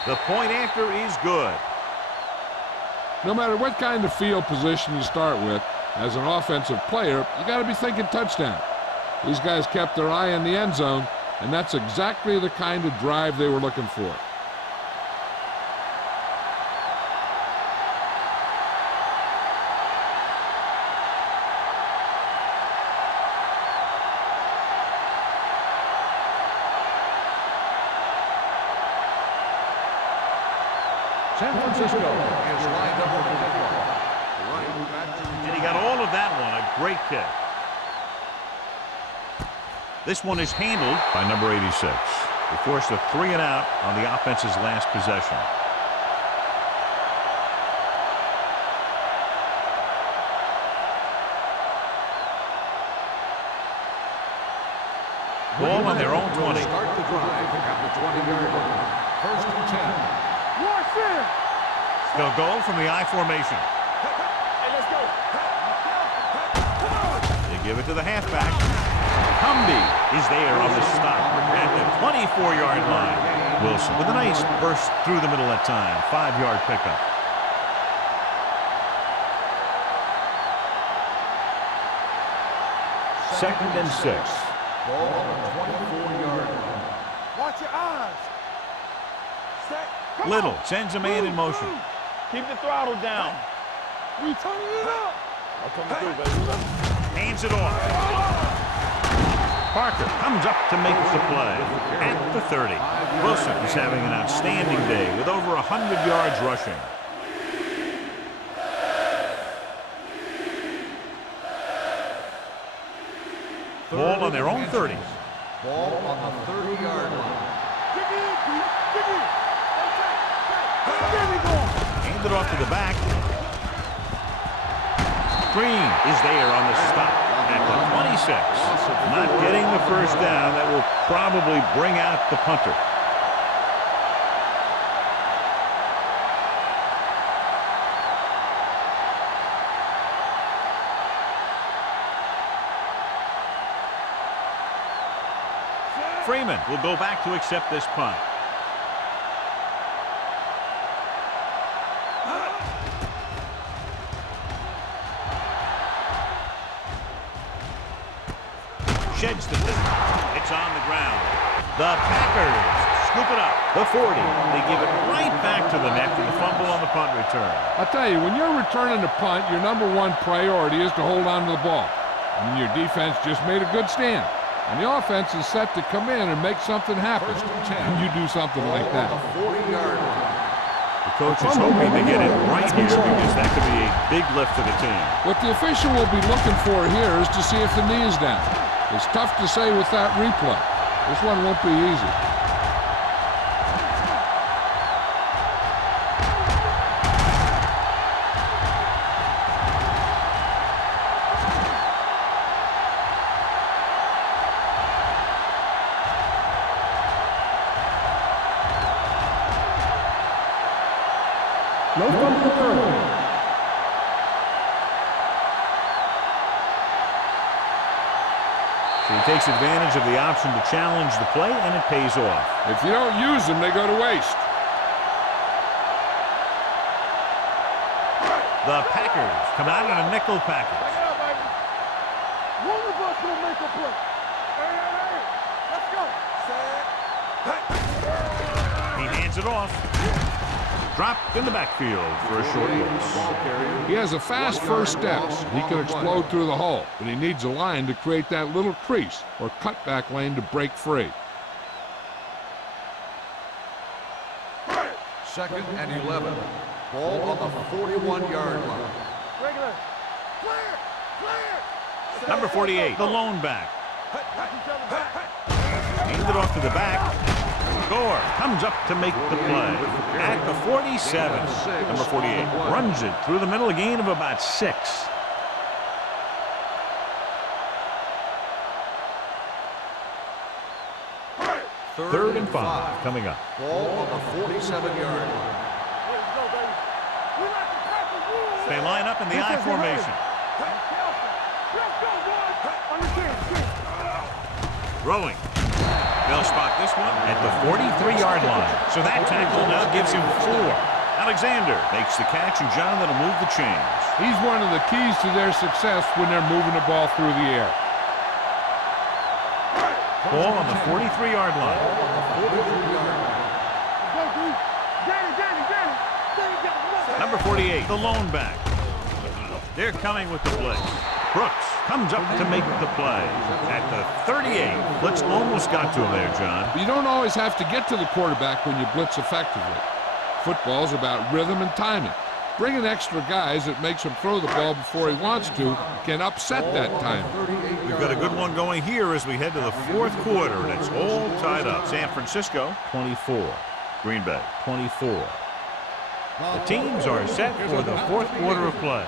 The point after is good. No matter what kind of field position you start with, As an offensive player, you got to be thinking touchdown. These guys kept their eye on the end zone, and that's exactly the kind of drive they were looking for. San Francisco is lined up for the kickoff. Right back to And he got all of that one. A great kick. This one is handled by number 86. They forced a 3-and-out on the offense's last possession. Ball on their own 20. Start the drive at the 20-yard line. First and 10. They'll go from the I formation. Hey, let's go. They give it to the halfback. Humby is there on the stop at the 24-yard line. Wilson with a nice burst through the middle that time. 5-yard pickup. Second and 6. Ball on the 24-yard line. Watch your eyes. Set. Come Little on. sends a man in motion. Keep the throttle down. We turning it up. I'm coming through, baby. Hands it off. Parker comes up to make the play at the 30. Wilson is having an outstanding day with over 100 yards rushing. Ball on their own 30. Ball on the 30-yard line. Dig in, Pete. Dig in. There we go. Hand it off to the back. Green is there on the stop at the 26. Not getting the first down. That will probably bring out the punter. Freeman will go back to accept this punt. Sheds the thing. It's on the ground. The Packers scoop it up. The 40. They give it right back to the net for the fumble on the punt return. I'll tell you, when you're returning a punt, your number one priority is to hold on to the ball. And your defense just made a good stand. And the offense is set to come in and make something happen. And you do something like that. The 40-yard line. The coach is hoping to get it right here because that could be a big lift for the team. What the official will be looking for here is to see if the knee is down. It's tough to say with that replay. This one won't be easy. No fumble return. So he takes advantage of the option to challenge the play, and it pays off. If you don't use them, they go to waste. The Packers come out in a nickel package. Back it up, baby. One of us will make a play. Hey, hey, hey. Let's go. Set. He hands it off. Dropped in the backfield for a short loss. He has a fast first steps. He can explode through the hole, but he needs a line to create that little crease or cutback lane to break free. Second and 11. Ball on the 41-yard line. Regular. Clear. Clear. Number 48, the lone back. Knock each other back. Hands it off to the back. Gore comes up to make the play at the 47. Number 48 runs it through the middle, a gain of about 6. Third and 5 coming up. Ball on the 47-yard line. Let's go, baby. We like to practice rules. They line up in the I formation. Let's go, boys. Understand. Throwing. They'll spot this one at the 43-yard line. So that tackle now gives him 4. Alexander makes the catch, and John, that'll move the chains. He's one of the keys to their success when they're moving the ball through the air. Ball on the 43-yard line. Number 48, the lone back. They're coming with the blitz. Brooks comes up to make the play. At the 38, blitz almost got to him there, John. You don't always have to get to the quarterback when you blitz effectively. Football's about rhythm and timing. Bringing extra guys that makes him throw the ball before he wants to can upset that time. We've got a good one going here as we head to the fourth quarter, and it's all tied up. San Francisco, 24. Green Bay, 24. The teams are set for the fourth quarter of play.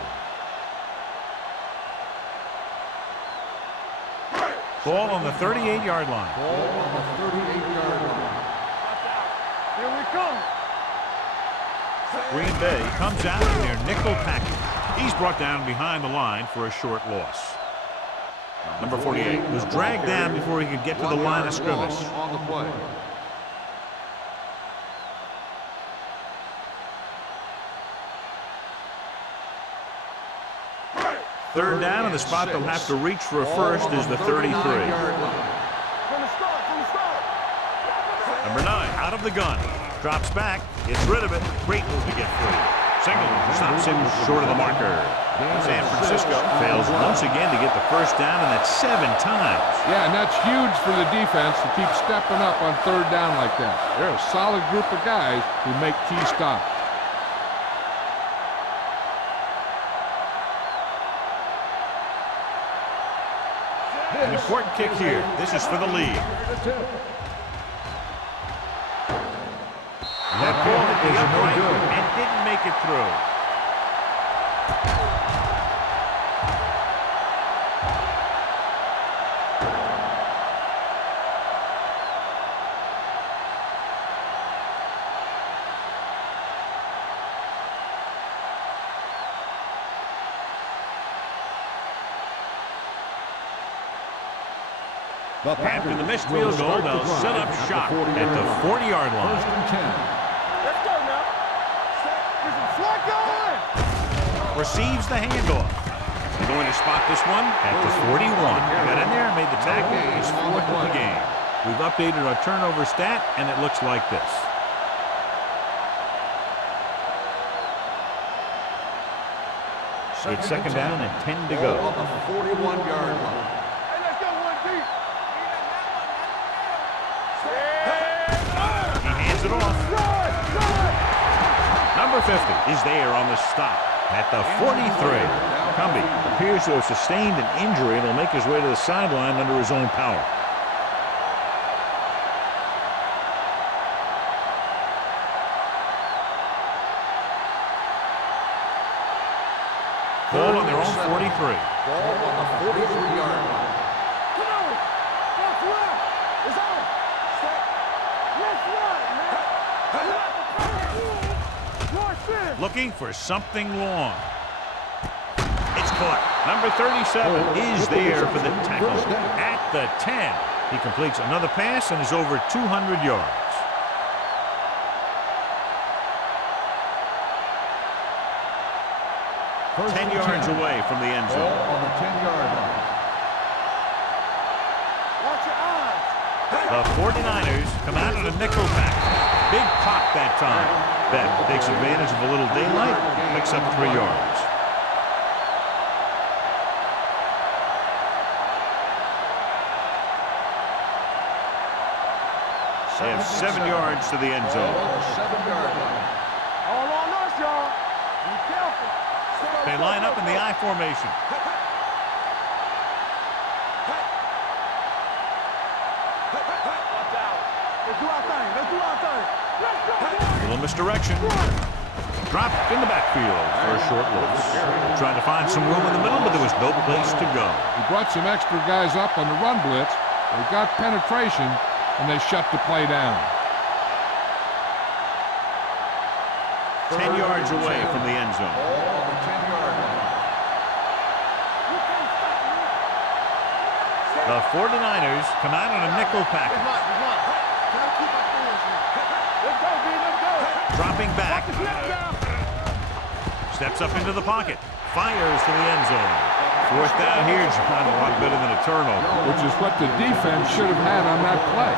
Ball on the 38-yard line. Here we come. Green Bay comes out in their nickel package. He's brought down behind the line for a short loss. Number 48 was dragged down before he could get to the line of scrimmage. On the play. Third down, and the spot they'll have to reach for a first is the 33. From the start. Number 9 out of the gun. Drops back, gets rid of it. Great move to get free. Singleton stops him short of the marker. San Francisco fails once again to get the first down, and that's 7 times. Yeah, and that's huge for the defense to keep stepping up on third down like that. They're a solid group of guys who make key stops. An important kick here. This is for the lead. That ball hit the upright and didn't make it through. After the missed field goal, they'll set up shop at the 40-yard line. First and 10. Let's go now. There's a flag going. Receives the handoff. They're going to spot this one at the 41. Got in there and made the tackle. His fourth of the game. We've updated our turnover stat, and it looks like this. It's second down and 10 to go. On the 41-yard line. Hey, let's go one deep. He hands it off. Number 50 is there on the stop at the 43. Cumby appears to have sustained an injury and will make his way to the sideline under his own power. Ball on their own 43. Ball on the 43-yard line. Come on. That's right. It's on. Let's run, man. Looking for something long. It's caught. Number 37 is there for the tackle at the 10. He completes another pass and is over 200 yards. First 10 and yards 10. away from the end Ball zone. on the 10-yard line. Watch your eyes. The 49ers come out in a nickel pack. Big pop that time. Beck takes advantage of a little daylight, picks up 3 yards. They have 7 yards to the end Ball zone. on the 7-yard line. All on us, y'all. Be careful. They line up in the I formation. Watch out. Let's do our thing. Let's do our thing. Let's go. Little misdirection. Dropped in the backfield for a short loss. Trying to find some room in the middle, but there was no place to go. He brought some extra guys up on the run blitz. They got penetration, and they shut the play down. 10 yards away from the end zone. Ball on the 10-yard line. The 49ers come out in a nickel package. Gotta keep our fingers in. Let's go, B. Let's go. Dropping back. Steps up into the pocket. Fires to the end zone. Fourth down here is not a lot better than a turnover. Which is what the defense should have had on that play.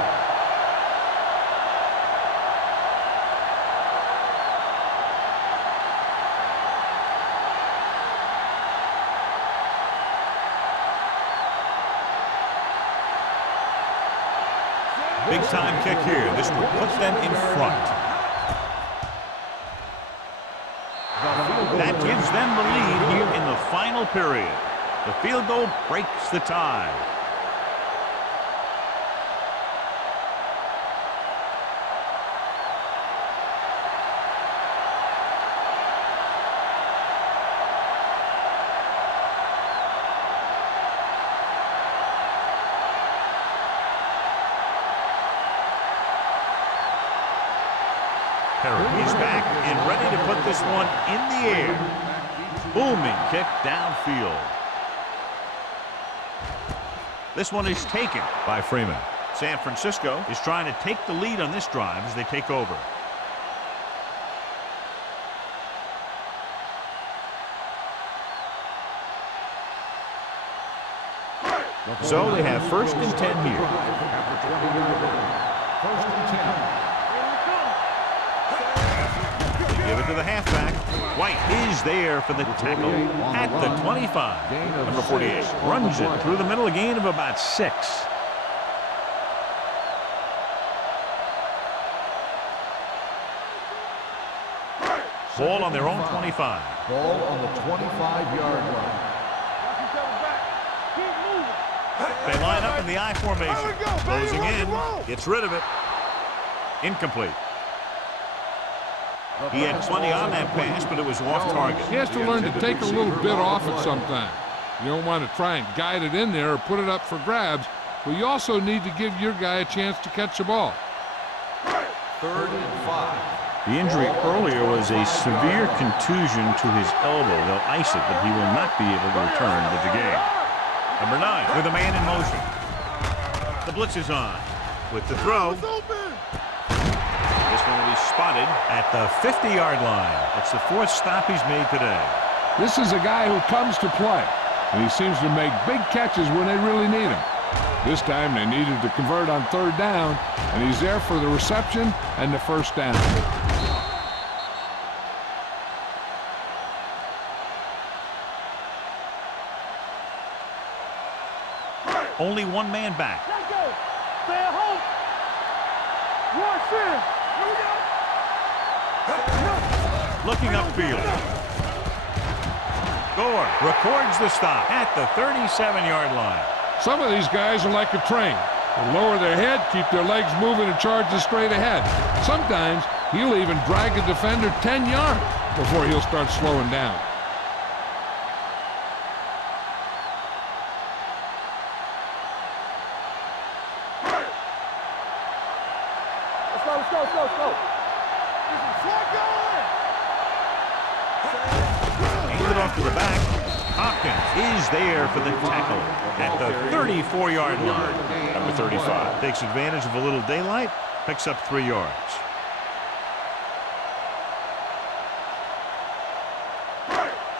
Big time kick here. This will put them in front. That gives them the lead here in the final period. The field goal breaks the tie. Perry is back and ready to put this one in the air. Booming kick downfield. This one is taken by Freeman. San Francisco is trying to take the lead on this drive as they take over. So they have 1st and 10 here. First and 10. Give it to the halfback. White is there for the tackle at the 25. Number 48 runs it through the middle, a gain of about 6. Ball on their own 25. Ball on the 25-yard line. They line up in the I formation. Closing in. Gets rid of it. Incomplete. He had plenty on that pass, but it was off target. He has to learn to take a little bit off it sometime. You don't want to try and guide it in there or put it up for grabs, but you also need to give your guy a chance to catch the ball. 3rd and 5. The injury earlier was a severe contusion to his elbow. They'll ice it, but he will not be able to return to the game. Number 9 with a man in motion. The blitz is on. With the throw. This one will be spotted at the 50-yard line. It's the 4th stop he's made today. This is a guy who comes to play, and he seems to make big catches when they really need him. This time they needed to convert on 3rd down, and he's there for the reception and the 1st down. Only one man back. Let go. Stay at home. Rush in. Looking upfield. Gore records the stop at the 37-yard line. Some of these guys are like a train. They lower their head, keep their legs moving, and charge straight ahead. Sometimes he'll even drag a defender 10 yards before he'll start slowing down. Let's go. Hand it off to the back. Hopkins is there for the tackle at the 34-yard line. Number 35 takes advantage of a little daylight, picks up 3 yards.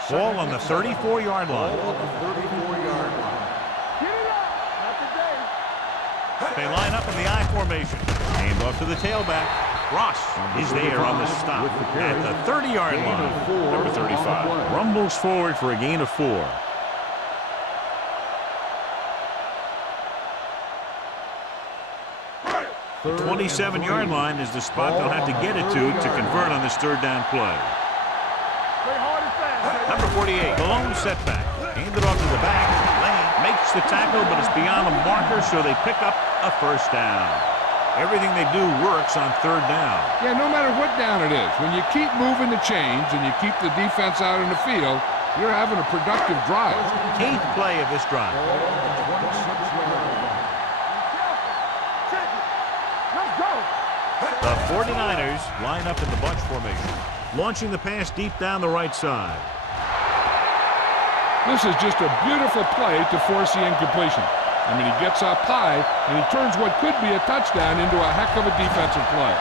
Ball on the 34-yard line. Ball on the 34-yard line. Get it up. Not today. They line up in the I formation. Hand off to the tailback. Ross is there on the stop at the 30-yard line. Number 35 rumbles forward for a gain of 4. The 27-yard line is the spot they'll have to get it to convert on this 3rd down play. Play hard and fast. Number 48, the lone setback. Handed off to the back. Lane makes the tackle, but it's beyond the marker, so they pick up a 1st down. Everything they do works on 3rd down. Yeah, no matter what down it is, when you keep moving the chains and you keep the defense out in the field, you're having a productive drive. 8th play of this drive. Ball on the 26-yard line. Check it. Let's go. The 49ers line up in the bunch formation, launching the pass deep down the right side. This is just a beautiful play to force the incompletion. I mean, he gets up high, and he turns what could be a touchdown into a heck of a defensive play.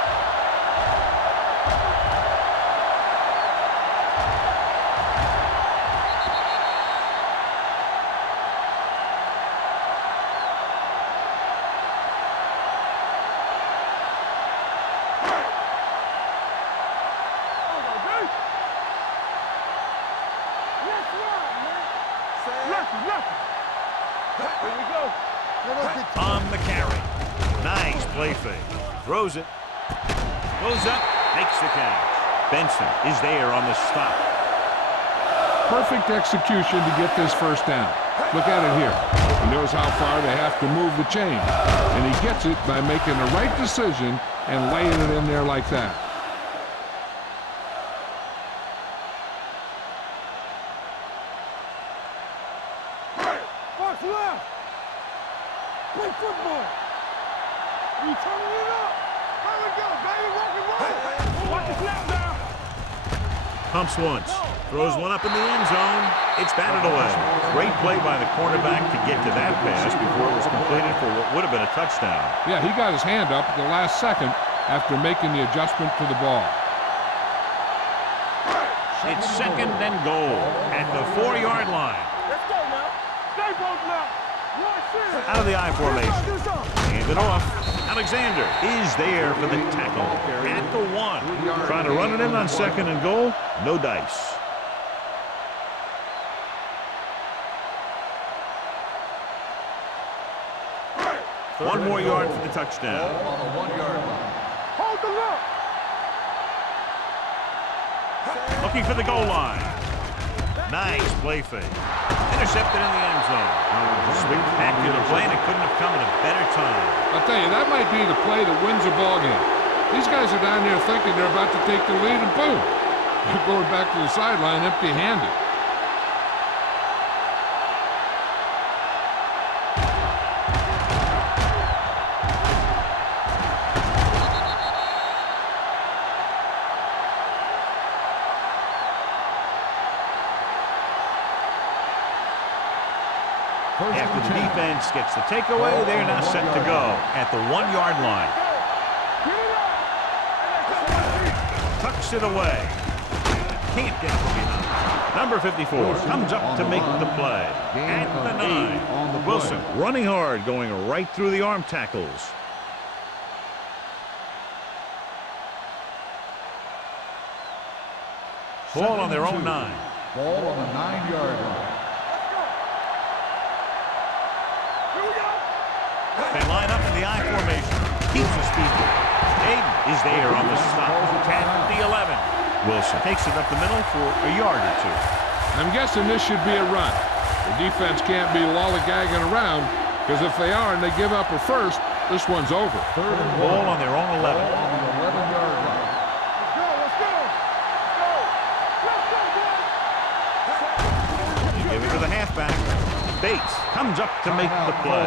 Nothing. Here we go. On the carry. Nice play fake. Throws it. Goes up. Makes the catch. Benson is there on the stop. Perfect execution to get this first down. Look at it here. He knows how far they have to move the chain. And he gets it by making the right decision and laying it in there like that. Watch left. Play football. You turning it up. Here we go, baby. Rock and roll. Watch the snap now. Pumps once. Throws one up in the end zone. It's batted away. Great play by the cornerback to get to that pass before it was completed for what would have been a touchdown. Yeah, he got his hand up at the last second after making the adjustment to the ball. It's second and goal at the 4-yard line. Let's go now. Stay both now. Out of the I formation. Hand it off. Alexander is there for the tackle at the 1. Trying to run it in on second and goal. No dice. One more yard for the touchdown. On the 1-yard line. Hold the look. Looking for the goal line. Nice play fake. Intercepted in the end zone. Spectacular play, and it couldn't have come at a better time. I'll tell you, that might be the play that wins a ball game. These guys are down there thinking they're about to take the lead, and boom, they're going back to the sideline empty-handed. After the defense gets the takeaway, they're now set to go at the 1-yard line. Tucks it away. Can't get from behind. Number 54 comes up to make the play. At the 9. Wilson running hard, going right through the arm tackles. Ball on their own 9. Ball on the 9-yard line. They line up in the I formation. Keeps the speed. Aiden is there on the stop at the 11. Wilson takes it up the middle for a yard or 2. I'm guessing this should be a run. The defense can't be lollygagging around, because if they are and they give up a first, this one's over. Third and Ball on their own 11. Ball on the 11-yard line. Let's go. You give it to the halfback. Bates comes up to make the play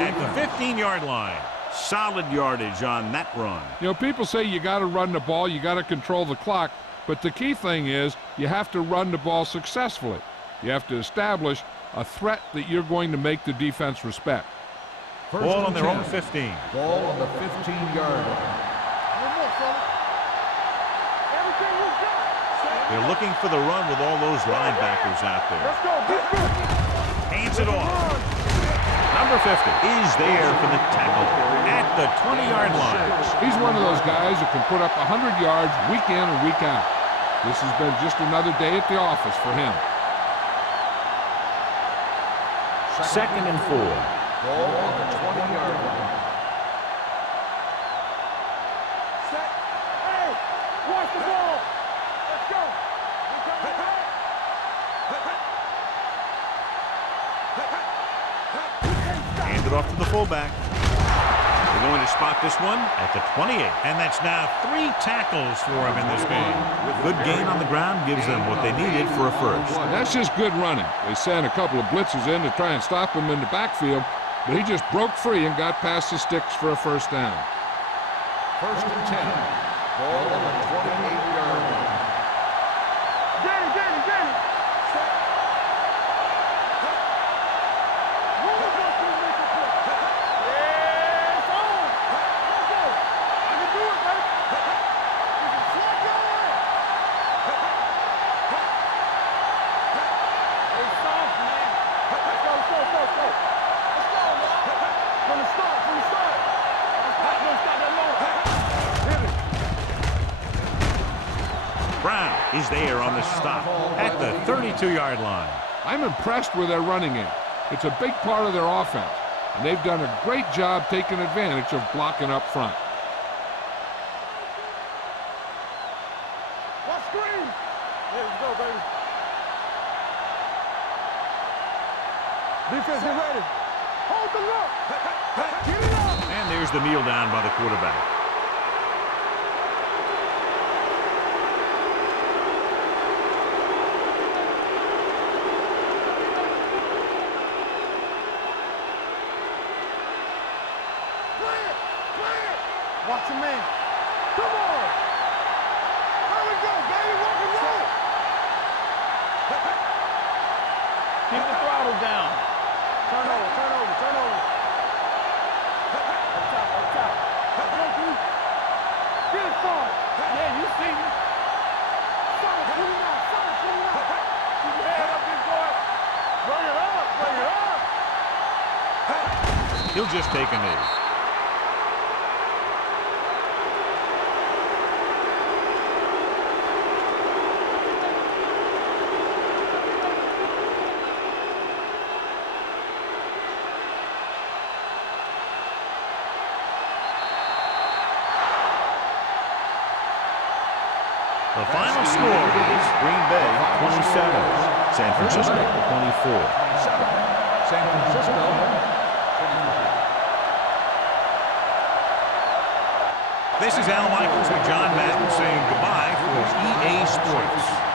at the 15-yard line. Solid yardage on that run. You know, people say you got to run the ball, you got to control the clock, but the key thing is you have to run the ball successfully. You have to establish a threat that you're going to make the defense respect. Ball on their own 15. Ball on the 15-yard line. They're looking for the run with all those linebackers out there. Let's go. Hands it off. Number 50 is there for the tackle at the 20-yard line. He's one of those guys that can put up 100 yards week in and week out. This has been just another day at the office for him. Second and 4. Ball on the 20-yard line. Hey, watch the ball. Let's go. Hand it off to the fullback. They're going to spot this one at the 28. And that's now 3 tackles for him in this game. Good gain on the ground gives them what they needed for a first. That's just good running. They sent a couple of blitzes in to try and stop him in the backfield, but he just broke free and got past the sticks for a first down. First and 10. Ball on the 28-yard line. Get it. Brown is there on the stop at the 32-yard line. I'm impressed with their running game. It's a big part of their offense, and they've done a great job taking advantage of blocking up front. What screen? Let's go, baby. Defense, get ready. Hold the look. Get it up. And there's the kneel down by the quarterback. Watch your man. Come on. Here we go, baby. Rock and roll. Keep the throttle down. Turn over, turn over, turn over. Up top, up top. Get it forward. Yeah, you see me. Solid, put it out, solid, put it out. Keep your head up, big boy. Bring it up, bring it up. He'll just take a knee. The final score is Green Bay 27, San Francisco 24. San Francisco. This is Al Michaels with John Madden saying goodbye for EA Sports.